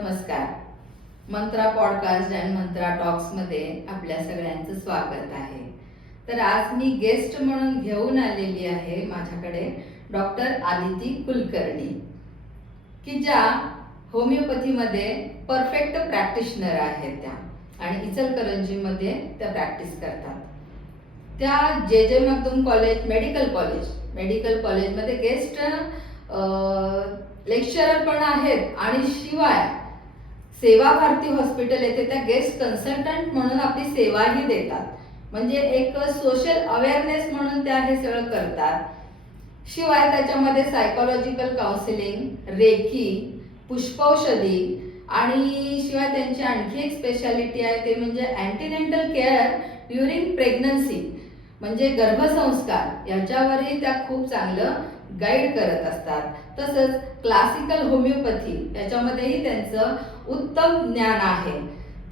नमस्कार. मंत्रा podcast and मंत्रा टॉक्समध्ये आपल्या सगळ्यांचं स्वागत आहे. तर आज मी गेस्ट म्हणून घेऊन आलेली आहे माझ्याकडे डॉक्टर आदिती कुलकर्णी, की ज्या होमिओपॅथीमध्ये परफेक्ट प्रॅक्टिशनर आहेत त्या, आणि इचलकरंजीमध्ये त्या प्रॅक्टिस करतात. त्या जे मखदूम कॉलेज मेडिकल कॉलेजमध्ये गेस्ट लेक्चरर पण आहेत, आणि शिवाय सेवा भारती हॉस्पिटल येथे त्या गेस्ट कन्सल्टंट म्हणून आपली सेवाही देतात. म्हणजे एक सोशल अवेअरनेस म्हणून त्या हे सगळं करतात. शिवाय त्याच्यामध्ये सायकोलॉजिकल काउन्सिलिंग, रेकी, पुष्पौषधी, आणि शिवाय त्यांची आणखी एक स्पेशालिटी आहे ते म्हणजे अँटीनेंटल केअर ड्युरिंग प्रेग्नन्सी, म्हणजे गर्भसंस्कार याच्यावरही त्या खूप चांगलं गाईड करत असतात. तसंच क्लासिकल होमिओपॅथी याच्यामध्येही त्यांचं उत्तम ज्ञान आहे.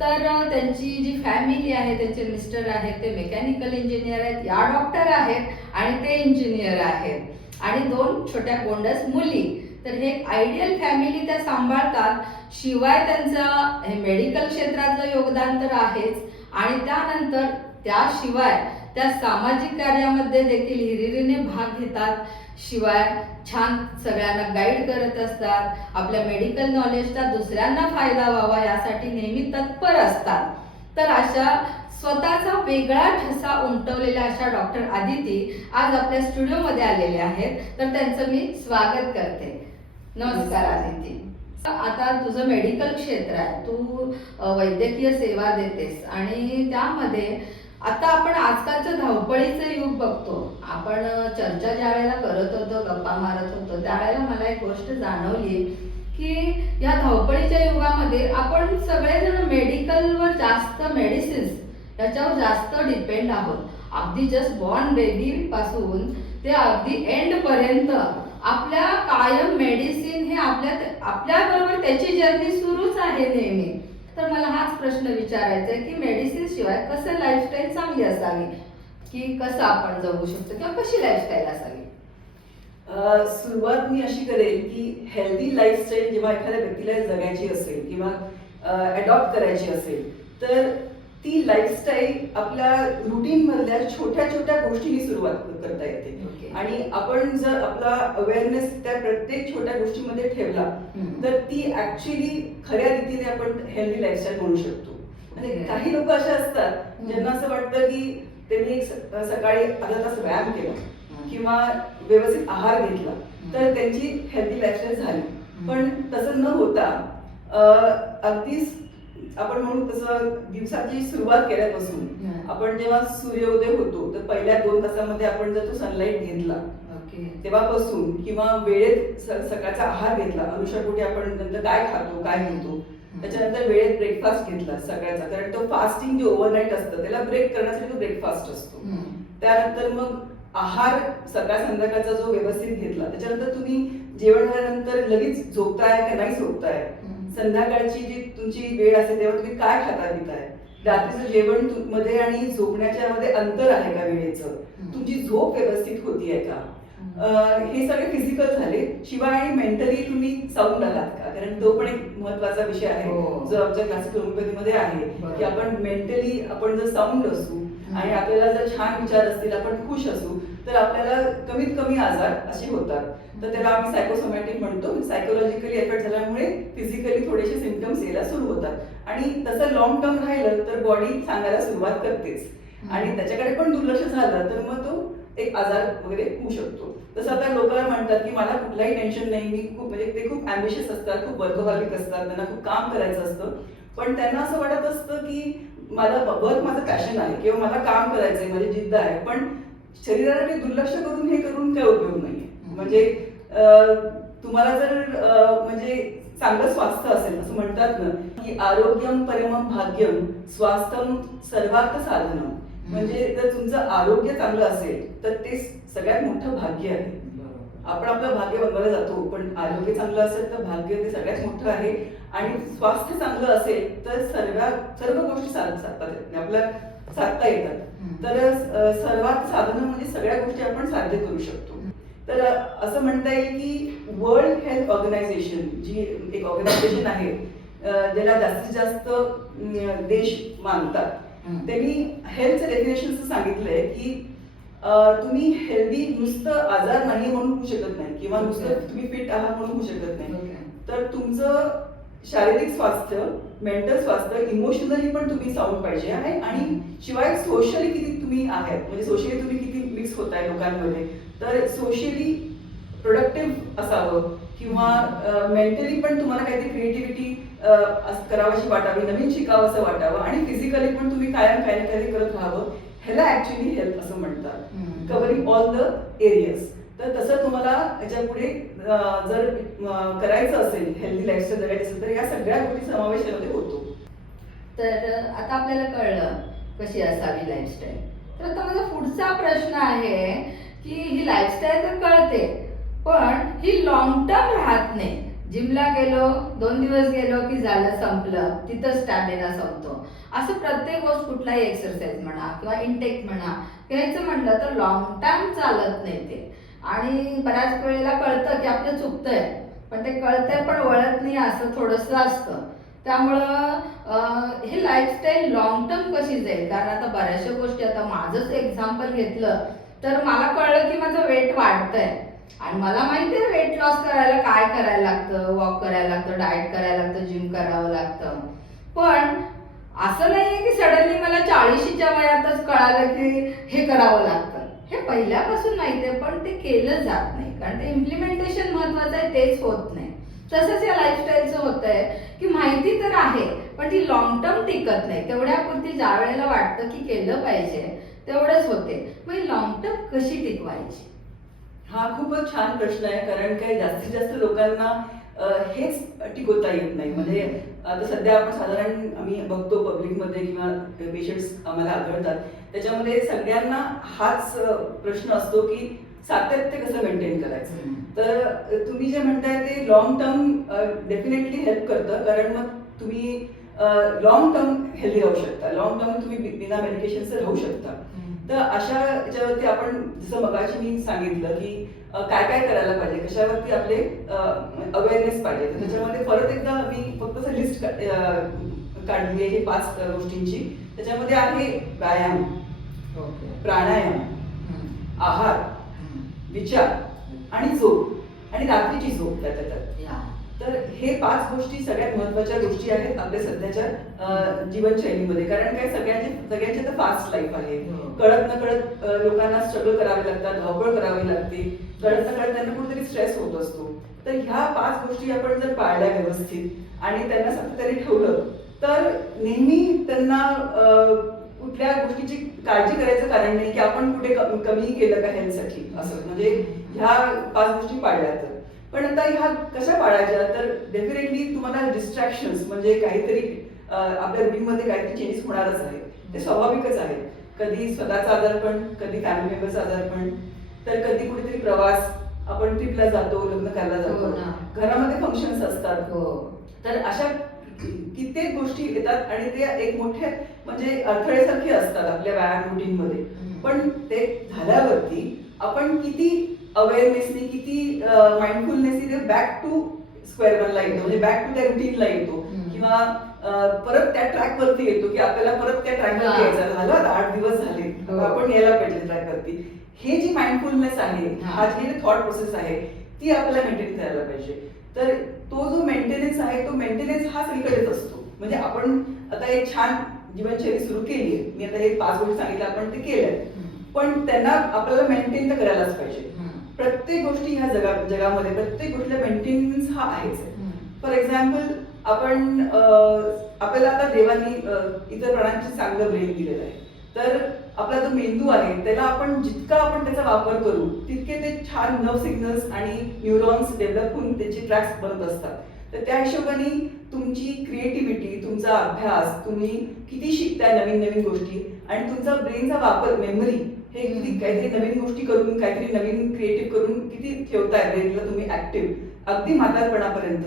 तर त्यांची जी फॅमिली आहे, त्यांचे मिस्टर आहेत ते मेकॅनिकल इंजिनियर आहेत, या डॉक्टर आहेत आणि ते इंजिनियर आहेत, आणि 2 छोट्या गोंडस मुली. तर हे एक आयडियल फॅमिली त्या सांभाळतात. शिवाय त्यांचं हे मेडिकल क्षेत्रातलं योगदान तर आहेच, आणि त्यानंतर त्याशिवाय त्या सामाजिक कार्यामध्ये देखील हिरिरीने भाग घेतात. शिवाय छान सगळ्यांना गाईड करत असतात. आपल्या मेडिकल नॉलेजचा दुसऱ्यांना फायदा व्हावा यासाठी नेहमी तत्पर असतात. तर अशा स्वतःचा वेगळा ठसा उमटवलेल्या अशा डॉक्टर आदिती आज आपल्या स्टुडिओमध्ये आलेले आहेत. तर त्यांचं मी स्वागत करते. नमस्कार आदिती. आता तुझं मेडिकल क्षेत्र आहे, तू वैद्यकीय सेवा देतेस, आणि त्यामध्ये आता आपण आजकालचं धावपळीचं युग बघतो. आपण चर्चा ज्या वेळेला करत होतो, गप्पा मारत होतो, त्यावेळेला मला एक गोष्ट जाणवली की या धावपळीच्या युगामध्ये आपण सगळेजण मेडिकलवर जास्त, मेडिसिन्स याच्यावर जास्त डिपेंड आहोत. अगदी जस्ट बॉर्न बेबी पासून ते अगदी एंड पर्यंत आपल्या कायम मेडिसिन हे आपल्या बरोबर त्याची जर्नी सुरूच आहे नेहमी. तर मला हाच प्रश्न विचारायचा आहे की मेडिसिन शिवाय कसं लाईफस्टाईल चांगली असावी, की कसं आपण जगू शकतो, किंवा कशी लाईफस्टाईल असावी? सुरुवात मी अशी करेल की हेल्दी लाईफस्टाईल जेव्हा एखाद्या व्यक्तीला जगायची असेल किंवा अडॉप्ट करायची असेल, तर ती लाईफस्टाईल आपल्या रुटीन मधल्या छोट्या छोट्या गोष्टींनी सुरुवात करता येते. आणि आपण जर आपला अवेअरनेस त्या प्रत्येक छोट्या गोष्टीमध्ये ठेवला तर ती ऍक्च्युली खऱ्या रीतीने आपण हेल्दी लाईफस्टाईल म्हणू शकतो. म्हणजे काही लोक असे असतात ज्यांना असं वाटतं की त्यांनी सकाळी अर्धा तास व्यायाम केला किंवा व्यवस्थित आहार घेतला तर त्यांची हेल्दी लाईफस्टाईल झाली. पण तसं न होता अगदीच आपण म्हणू तसं दिवसाची सुरुवात केल्यापासून आपण जेव्हा सूर्योदय होतो तर पहिल्या 2 तासामध्ये आपण जर तो सनलाईट घेतला तेव्हापासून, किंवा वेळेत सकाळचा आहार घेतला, अनुषापोटी आपण नंतर काय खातो काय घेतो, त्याच्यानंतर वेळेत ब्रेकफास्ट घेतला सकाळचा, कारण तो फास्टिंग जे ओव्हरनाईट असतं त्याला ब्रेक करण्यासाठी तो ब्रेकफास्ट असतो. त्यानंतर मग आहार सकाळ संध्याकाळचा जो व्यवस्थित घेतला, त्याच्यानंतर तुम्ही जेवण झाल्यानंतर लगेच झोपताय का नाही झोपताय, संध्याकाळची जी तुमची वेळ असते तेव्हा तुम्ही काय खाता पिताय, रात्रीचं जेवण मध्ये आणि झोपण्याच्या मध्ये अंतर आहे का वेळेचं, तुमची झोप व्यवस्थित होतीये का, हे सगळे फिजिकल झाले. शिवाय आणि मेंटली तुम्ही साऊंड आहात का, कारण तो पण एक महत्वाचा विषय आहे जो आमच्या क्लासिकल होमिओपॅथीमध्ये आहे की आपण मेंटली आपण जर साऊंड असू आणि आपल्याला जर छान विचार असतील, आपण खुश असू, तर आपल्याला कमीत कमी आजार असे होतात. तर त्याला आम्ही सायकोसोमॅटिक म्हणतो. सायकोलॉजिकली एफेक्ट झाल्यामुळे फिजिकली थोडेसे सिम्पटम्स यायला सुरू होतात, आणि तसं लॉंग टर्म राहिलं तर बॉडी सांगायला सुरुवात करतेच, आणि त्याच्याकडे पण दुर्लक्ष झालं तर मग तो एक आजार वगैरे होऊ शकतो. तसं आता लोकांना म्हणतात की मला कुठलाही टेन्शन नाही, मी खूप म्हणजे ते खूप ॲम्बिशियस असतात, खूप वर्कहॉलिक असतात, त्यांना खूप काम करायचं असतं, पण त्यांना असं वाटत असतं की मला वर्क माझं पॅशन आहे किंवा मला काम करायचंय, माझी जिद्द आहे, पण शरीराकडे दुर्लक्ष करून हे करून काही उपयोग नाहीये. म्हणजे तुम्हाला जर म्हणजे चांगलं स्वास्थ्य असेल, असं म्हणतात ना की आरोग्यम परमम भाग्यम स्वास्थ्यम सर्वार्थ साधनम, म्हणजे जर तुमचं आरोग्य चांगलं असेल तर ते सगळ्यात मोठं भाग्य आहे. आपण आपलं भाग्य बनवायला जातो, पण आरोग्य चांगलं असेल तर भाग्य ते सगळ्यात मोठं आहे, आणि स्वास्थ्य चांगलं असेल तर सर्व गोष्टी साधतात आपल्याला साधता येतात. तर सर्वात साधन म्हणजे सगळ्या गोष्टी आपण साध्य करू शकतो. तर असं म्हणता येईल की वर्ल्ड हेल्थ ऑर्गनायझेशन जी एक ऑर्गनायझेशन आहे ज्याला जास्तीत जास्त देश मानतात त्यांनी हेल्थचं डेफिनेशन सांगितलंय की तुम्ही हेल्दी नुसतं आजार नाही म्हणून होऊ शकत नाही किंवा नुसतं तुम्ही फिट आहात म्हणून होऊ शकत नाही, तर तुमचं शारीरिक स्वास्थ्य, मेंटल स्वास्थ्य, इमोशनली पण तुम्ही साऊंड पाहिजे आहे आणि शिवाय सोशली किती तुम्ही आहेत, म्हणजे सोशली तुम्ही किती मिक्स होताय लोकांमध्ये, तर सोशली प्रोडक्टिव्ह असावं किंवा मेंटली पण तुम्हाला काहीतरी क्रिएटिव्हिटी करावीशी वाटावी, नवीन शिकावं असं वाटावं आणि फिजिकली पण तुम्ही कायम काही ना काही करत राहावं. ह्याला ऍक्च्युअली हेल्थ असं म्हणतात, कव्हरिंग ऑल द एरियाज. तर तसं तुम्हाला याच्या पुढे जर करायचं असेल, हेल्दी लाईफस्टाईल जगायचं असेल, तर या सगळ्या गोष्टी समावेश यामध्ये होतो. तर आता आपल्याला कळलं कशी असावी लाईफस्टाईल. तर आता माझा पुढचा प्रश्न आहे की ही लाईफस्टाईल तर कळते पण ही लॉंग टर्म राहत नाही. जिमला गेलो, 2 दिवस गेलो की झालं, संपलं, तिथं स्टॅमिना संपतो. असं प्रत्येक गोष्ट, कुठलाही एक्सरसाइज म्हणा किंवा इंटेक म्हणा घ्यायचं म्हटलं तर लॉंग टर्म चालत नाही ते. आणि बऱ्याच वेळेला कळतं की आपलं चुकतंय पण ते कळतंय पण वळत नाही, असं थोडंसं असतं. त्यामुळं हे लाईफस्टाईल लॉंग टर्म कशी जाईल. कारण आता बऱ्याचशा गोष्टी, आता माझंच एक्झाम्पल घेतलं तर मला कळलं की माझं वेट वाढतंय आणि मला माहिती आहे वेट लॉस करायला काय करायला लागतं, वॉक करायला लागतं, डाएट करायला लागतं, जिम करावं लागतं. पण असं नाहीये की सडनली मला 40च्या वयातच कळालं की हे करावं लागतं. हे पहिल्यापासून माहिती आहे पण ते केलं जात नाही, कारण ते इम्प्लिमेंटेशन महत्वाचं आहे, तेच होत नाही. तसंच या लाईफस्टाईलचं होतंय की माहिती तर आहे पण ती लॉंग टर्म टिकत नाही. तेवढ्यापुरती ज्या वेळेला वाटतं की केलं पाहिजे तेवढंच होते. मग लॉंग टर्म कशी टिकवायची? हा खूपच छान प्रश्न आहे, कारण काय जास्तीत जास्त लोकांना हेच टिकवता येत नाही. म्हणजे आता सध्या आपण साधारण आम्ही बघतो पब्लिकमध्ये किंवा पेशंट्स आम्हाला आढळतात, त्याच्यामध्ये सगळ्यांना हाच प्रश्न असतो की सातत्य कसं मेंटेन करायचं. तर तुम्ही जे म्हणताय ते लॉंग टर्म डेफिनेटली हेल्प करतं, कारण मग तुम्ही लॉंग टर्म हेल्दी राहू शकता, लॉंग टर्म तुम्ही बिना मेडिकेशनचं राहू शकता. तर अशा याच्यावरती आपण जसं मगाशी मी सांगितलं की काय काय करायला पाहिजे, कशावरती आपले अवेअरनेस पाहिजे. तर त्याच्यामध्ये परत एकदा मी फक्त लिस्ट काढली आहे 5 गोष्टींची. त्याच्यामध्ये आहे व्यायाम, प्राणायाम, आहार, विचार आणि झोप आणि रात्रीची झोप. त्याच्यात तर हे 5 गोष्टी सगळ्यात महत्वाच्या गोष्टी आहेत आपल्या सध्याच्या जीवनशैलीमध्ये. कारण काय सगळ्यांची तर फास्ट लाईफ आहे, कळत न कळत लोकांना स्ट्रगल करावे लागतात, धावपळ करावी लागते, कळत न कळत त्यांना कुठेतरी स्ट्रेस होत असतो. तर ह्या 5 गोष्टी आपण जर पाळल्या व्यवस्थित आणि त्यांना सातत्याने ठेवलं तर नेहमी त्यांना कुठल्या गोष्टीची काळजी करायचं कारण नाही की आपण कुठे कमी केलं का हेल्थसाठी असं. म्हणजे ह्या 5 गोष्टी पाळल्या तर. पण आता ह्या कशा पाळायच्या, तर डेफिनेटली तुम्हाला डिस्ट्रॅक्शन्स म्हणजे काहीतरी आपल्या रुटीनमध्ये काहीतरी चेंजेस होणारच आहे, ते स्वाभाविकच आहे. कधी स्वतःचा आजारपण, कधी फॅमिली मेंबरचा आजारपण, तर कधी कुठेतरी प्रवास, आपण ट्रिपला जातो, लग्न करायला जातो, घरामध्ये फंक्शन्स असतात. तर अशा कित्येक गोष्टी येतात आणि ते एक मोठे म्हणजे अडथळेसारखे असतात आपल्या व्यायाम रुटीन मध्ये. पण ते झाल्यावरती आपण किती अवेअरनेसनी, किती माइंडफुलनेसनी बॅक टू स्क्वेअर वनला येतो, म्हणजे बॅक टू त्या रुटीनला येतो किंवा परत त्या ट्रॅक वरती येतो की आपल्याला परत त्या ट्रॅक वरती यायचं झालं, 8 दिवस झाले, आपण यायला पाहिजे ट्रॅक वरती. हे जी माइंडफुलनेस आहे, हा जी थॉट प्रोसेस आहे, ती आपल्याला मेंटेन करायला पाहिजे. तर तो जो मेंटेनन्स आहे, तो मेंटेनन्स हा सगळीकडेच असतो. म्हणजे आपण आता एक छान जीवनशैली सुरू केली आहे, मी आता हे 5 गोष्टी सांगितल्या, आपण ते केलंय, पण त्यांना आपल्याला मेंटेन तर करायलाच पाहिजे. प्रत्येक गोष्टी ह्या जगामध्ये प्रत्येक गोष्टीला मेंटेनन्स हा आहेच. फॉर एक्झाम्पल आपण आपल्याला आता देवानी इतर प्राण्यांची चांगलं ब्रेन दिलेलं आहे, तर आपला जो मेंदू आहे त्याला आपण जितका आपण त्याचा वापर करू तितके ते छान नर्व सिग्नल्स आणि न्यूरॉन्स डेव्हलप होऊन त्याचे ट्रॅक्स बनत असतात. तर त्या हिशोबाने तुमची क्रिएटिव्हिटी, तुमचा अभ्यास, तुम्ही किती शिकताय नवीन नवीन गोष्टी आणि तुमचा ब्रेनचा वापर, मेमरी, हे किती काहीतरी नवीन गोष्टी करून, काहीतरी नवीन क्रिएटिव्ह करून किती ठेवताय ब्रेनला तुम्ही ऍक्टिव्ह अगदी म्हातारपणापर्यंत.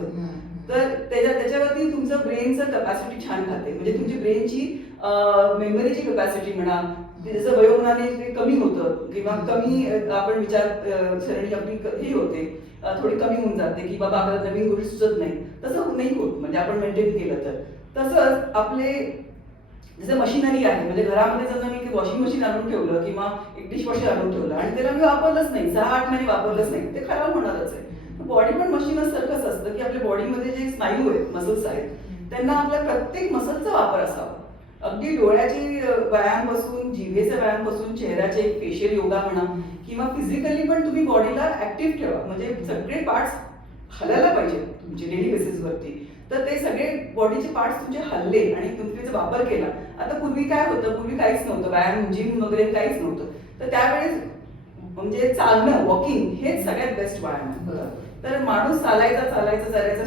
तर त्याच्यावरती तुमचं ब्रेनचं कपॅसिटी छान राहते. म्हणजे तुमची ब्रेनची मेमरीची कपॅसिटी म्हणा, जसं वयोमानाने ते कमी होतं किंवा कमी आपण विचार सरणी आपली हे होते, थोडी कमी होऊन जाते की बाबा आपल्याला नवीन गोष्टी सुचत नाही, तसं नाही होत म्हणजे आपण मेंटेन केलं तर. तसंच आपले जसं मशिनरी आहे म्हणजे घरामध्ये जर मी वॉशिंग मशीन आणून ठेवलं किंवा एक डिशवॉशर आणून ठेवलं आणि त्याला मी वापरलंच नाही, 6-8 महिने वापरलंच नाही, ते खराब होणारच आहे. बॉडी पण मशीनसारखंच असतं की आपल्या बॉडीमध्ये जे स्नायू आहेत, मसल्स आहेत, त्यांना आपल्या प्रत्येक मसलचा वापर असावा. अगदी डोळ्याची व्यायाम पासून, जिभेचा व्यायाम पासून, चेहऱ्याचे फेशियल योगा म्हणा किंवा फिजिकली पण तुम्ही बॉडीला ऍक्टिव्ह ठेवा. म्हणजे सगळे पार्ट्स हलायला पाहिजे तुमचे डेली बेसिसवरती. तर ते सगळे बॉडीचे पार्ट्स तुमचे हल्ले आणि तुम्ही त्याचा वापर केला. आता पूर्वी काय होतं, पूर्वी काहीच नव्हतं, व्यायाम जिम वगैरे काहीच नव्हतं. तर त्यावेळेस म्हणजे चालणं, वॉकिंग हेच सगळ्यात बेस्ट व्यायाम होतं. तर माणूस चालायचा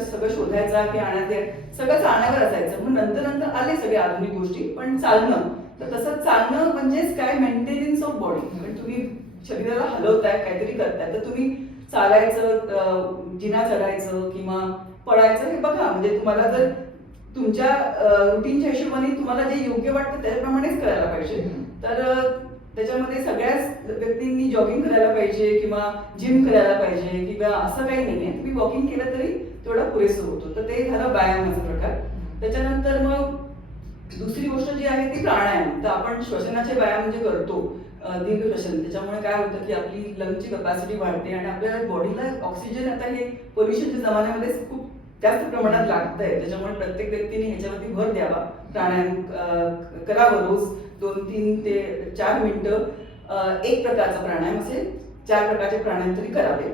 सगळं शोधायचा की आणायचं, सगळं चालण्यावर असायचं. मग नंतर आले सगळे आधुनिक गोष्टी, पण चालणं तर तसं चालणं म्हणजेच काय, मेंटेनन्स ऑफ बॉडी. म्हणजे तुम्ही शरीराला हलवताय, काहीतरी करताय, तर तुम्ही चालायचं, जिना चढायचं किंवा पळायचं हे बघा. म्हणजे तुम्हाला जर तुमच्या रुटीनच्या हिशोबाने तुम्हाला जे योग्य वाटतं त्याप्रमाणेच करायला पाहिजे. तर त्याच्यामध्ये सगळ्याच व्यक्तींनी जॉगिंग करायला पाहिजे किंवा जिम करायला पाहिजे किंवा असं काही नाहीये. तुम्ही वॉकिंग केलं तरी तेवढा पुरेसं होतो. तर ते झालं व्यायामाचा प्रकार. त्याच्यानंतर मग दुसरी गोष्ट जी आहे ती प्राणायाम. तर आपण श्वसनाचे व्यायाम जे करतो, दीर्घ श्वसन, त्याच्यामुळे काय होतं की आपली लंगची कपॅसिटी वाढते आणि आपल्या बॉडीला ऑक्सिजन आता हे पोल्युशनच्या जमान्यामध्ये खूप जास्त प्रमाणात लागतंय. त्याच्यामुळे प्रत्येक व्यक्तीने ह्याच्यावरती भर द्यावा. प्राणायाम करावं रोज 2-3 ते 4 मिनिटं एक प्रकारचा प्राणायाम असेल, 4 प्रकारचे प्राणायाम तरी करावे.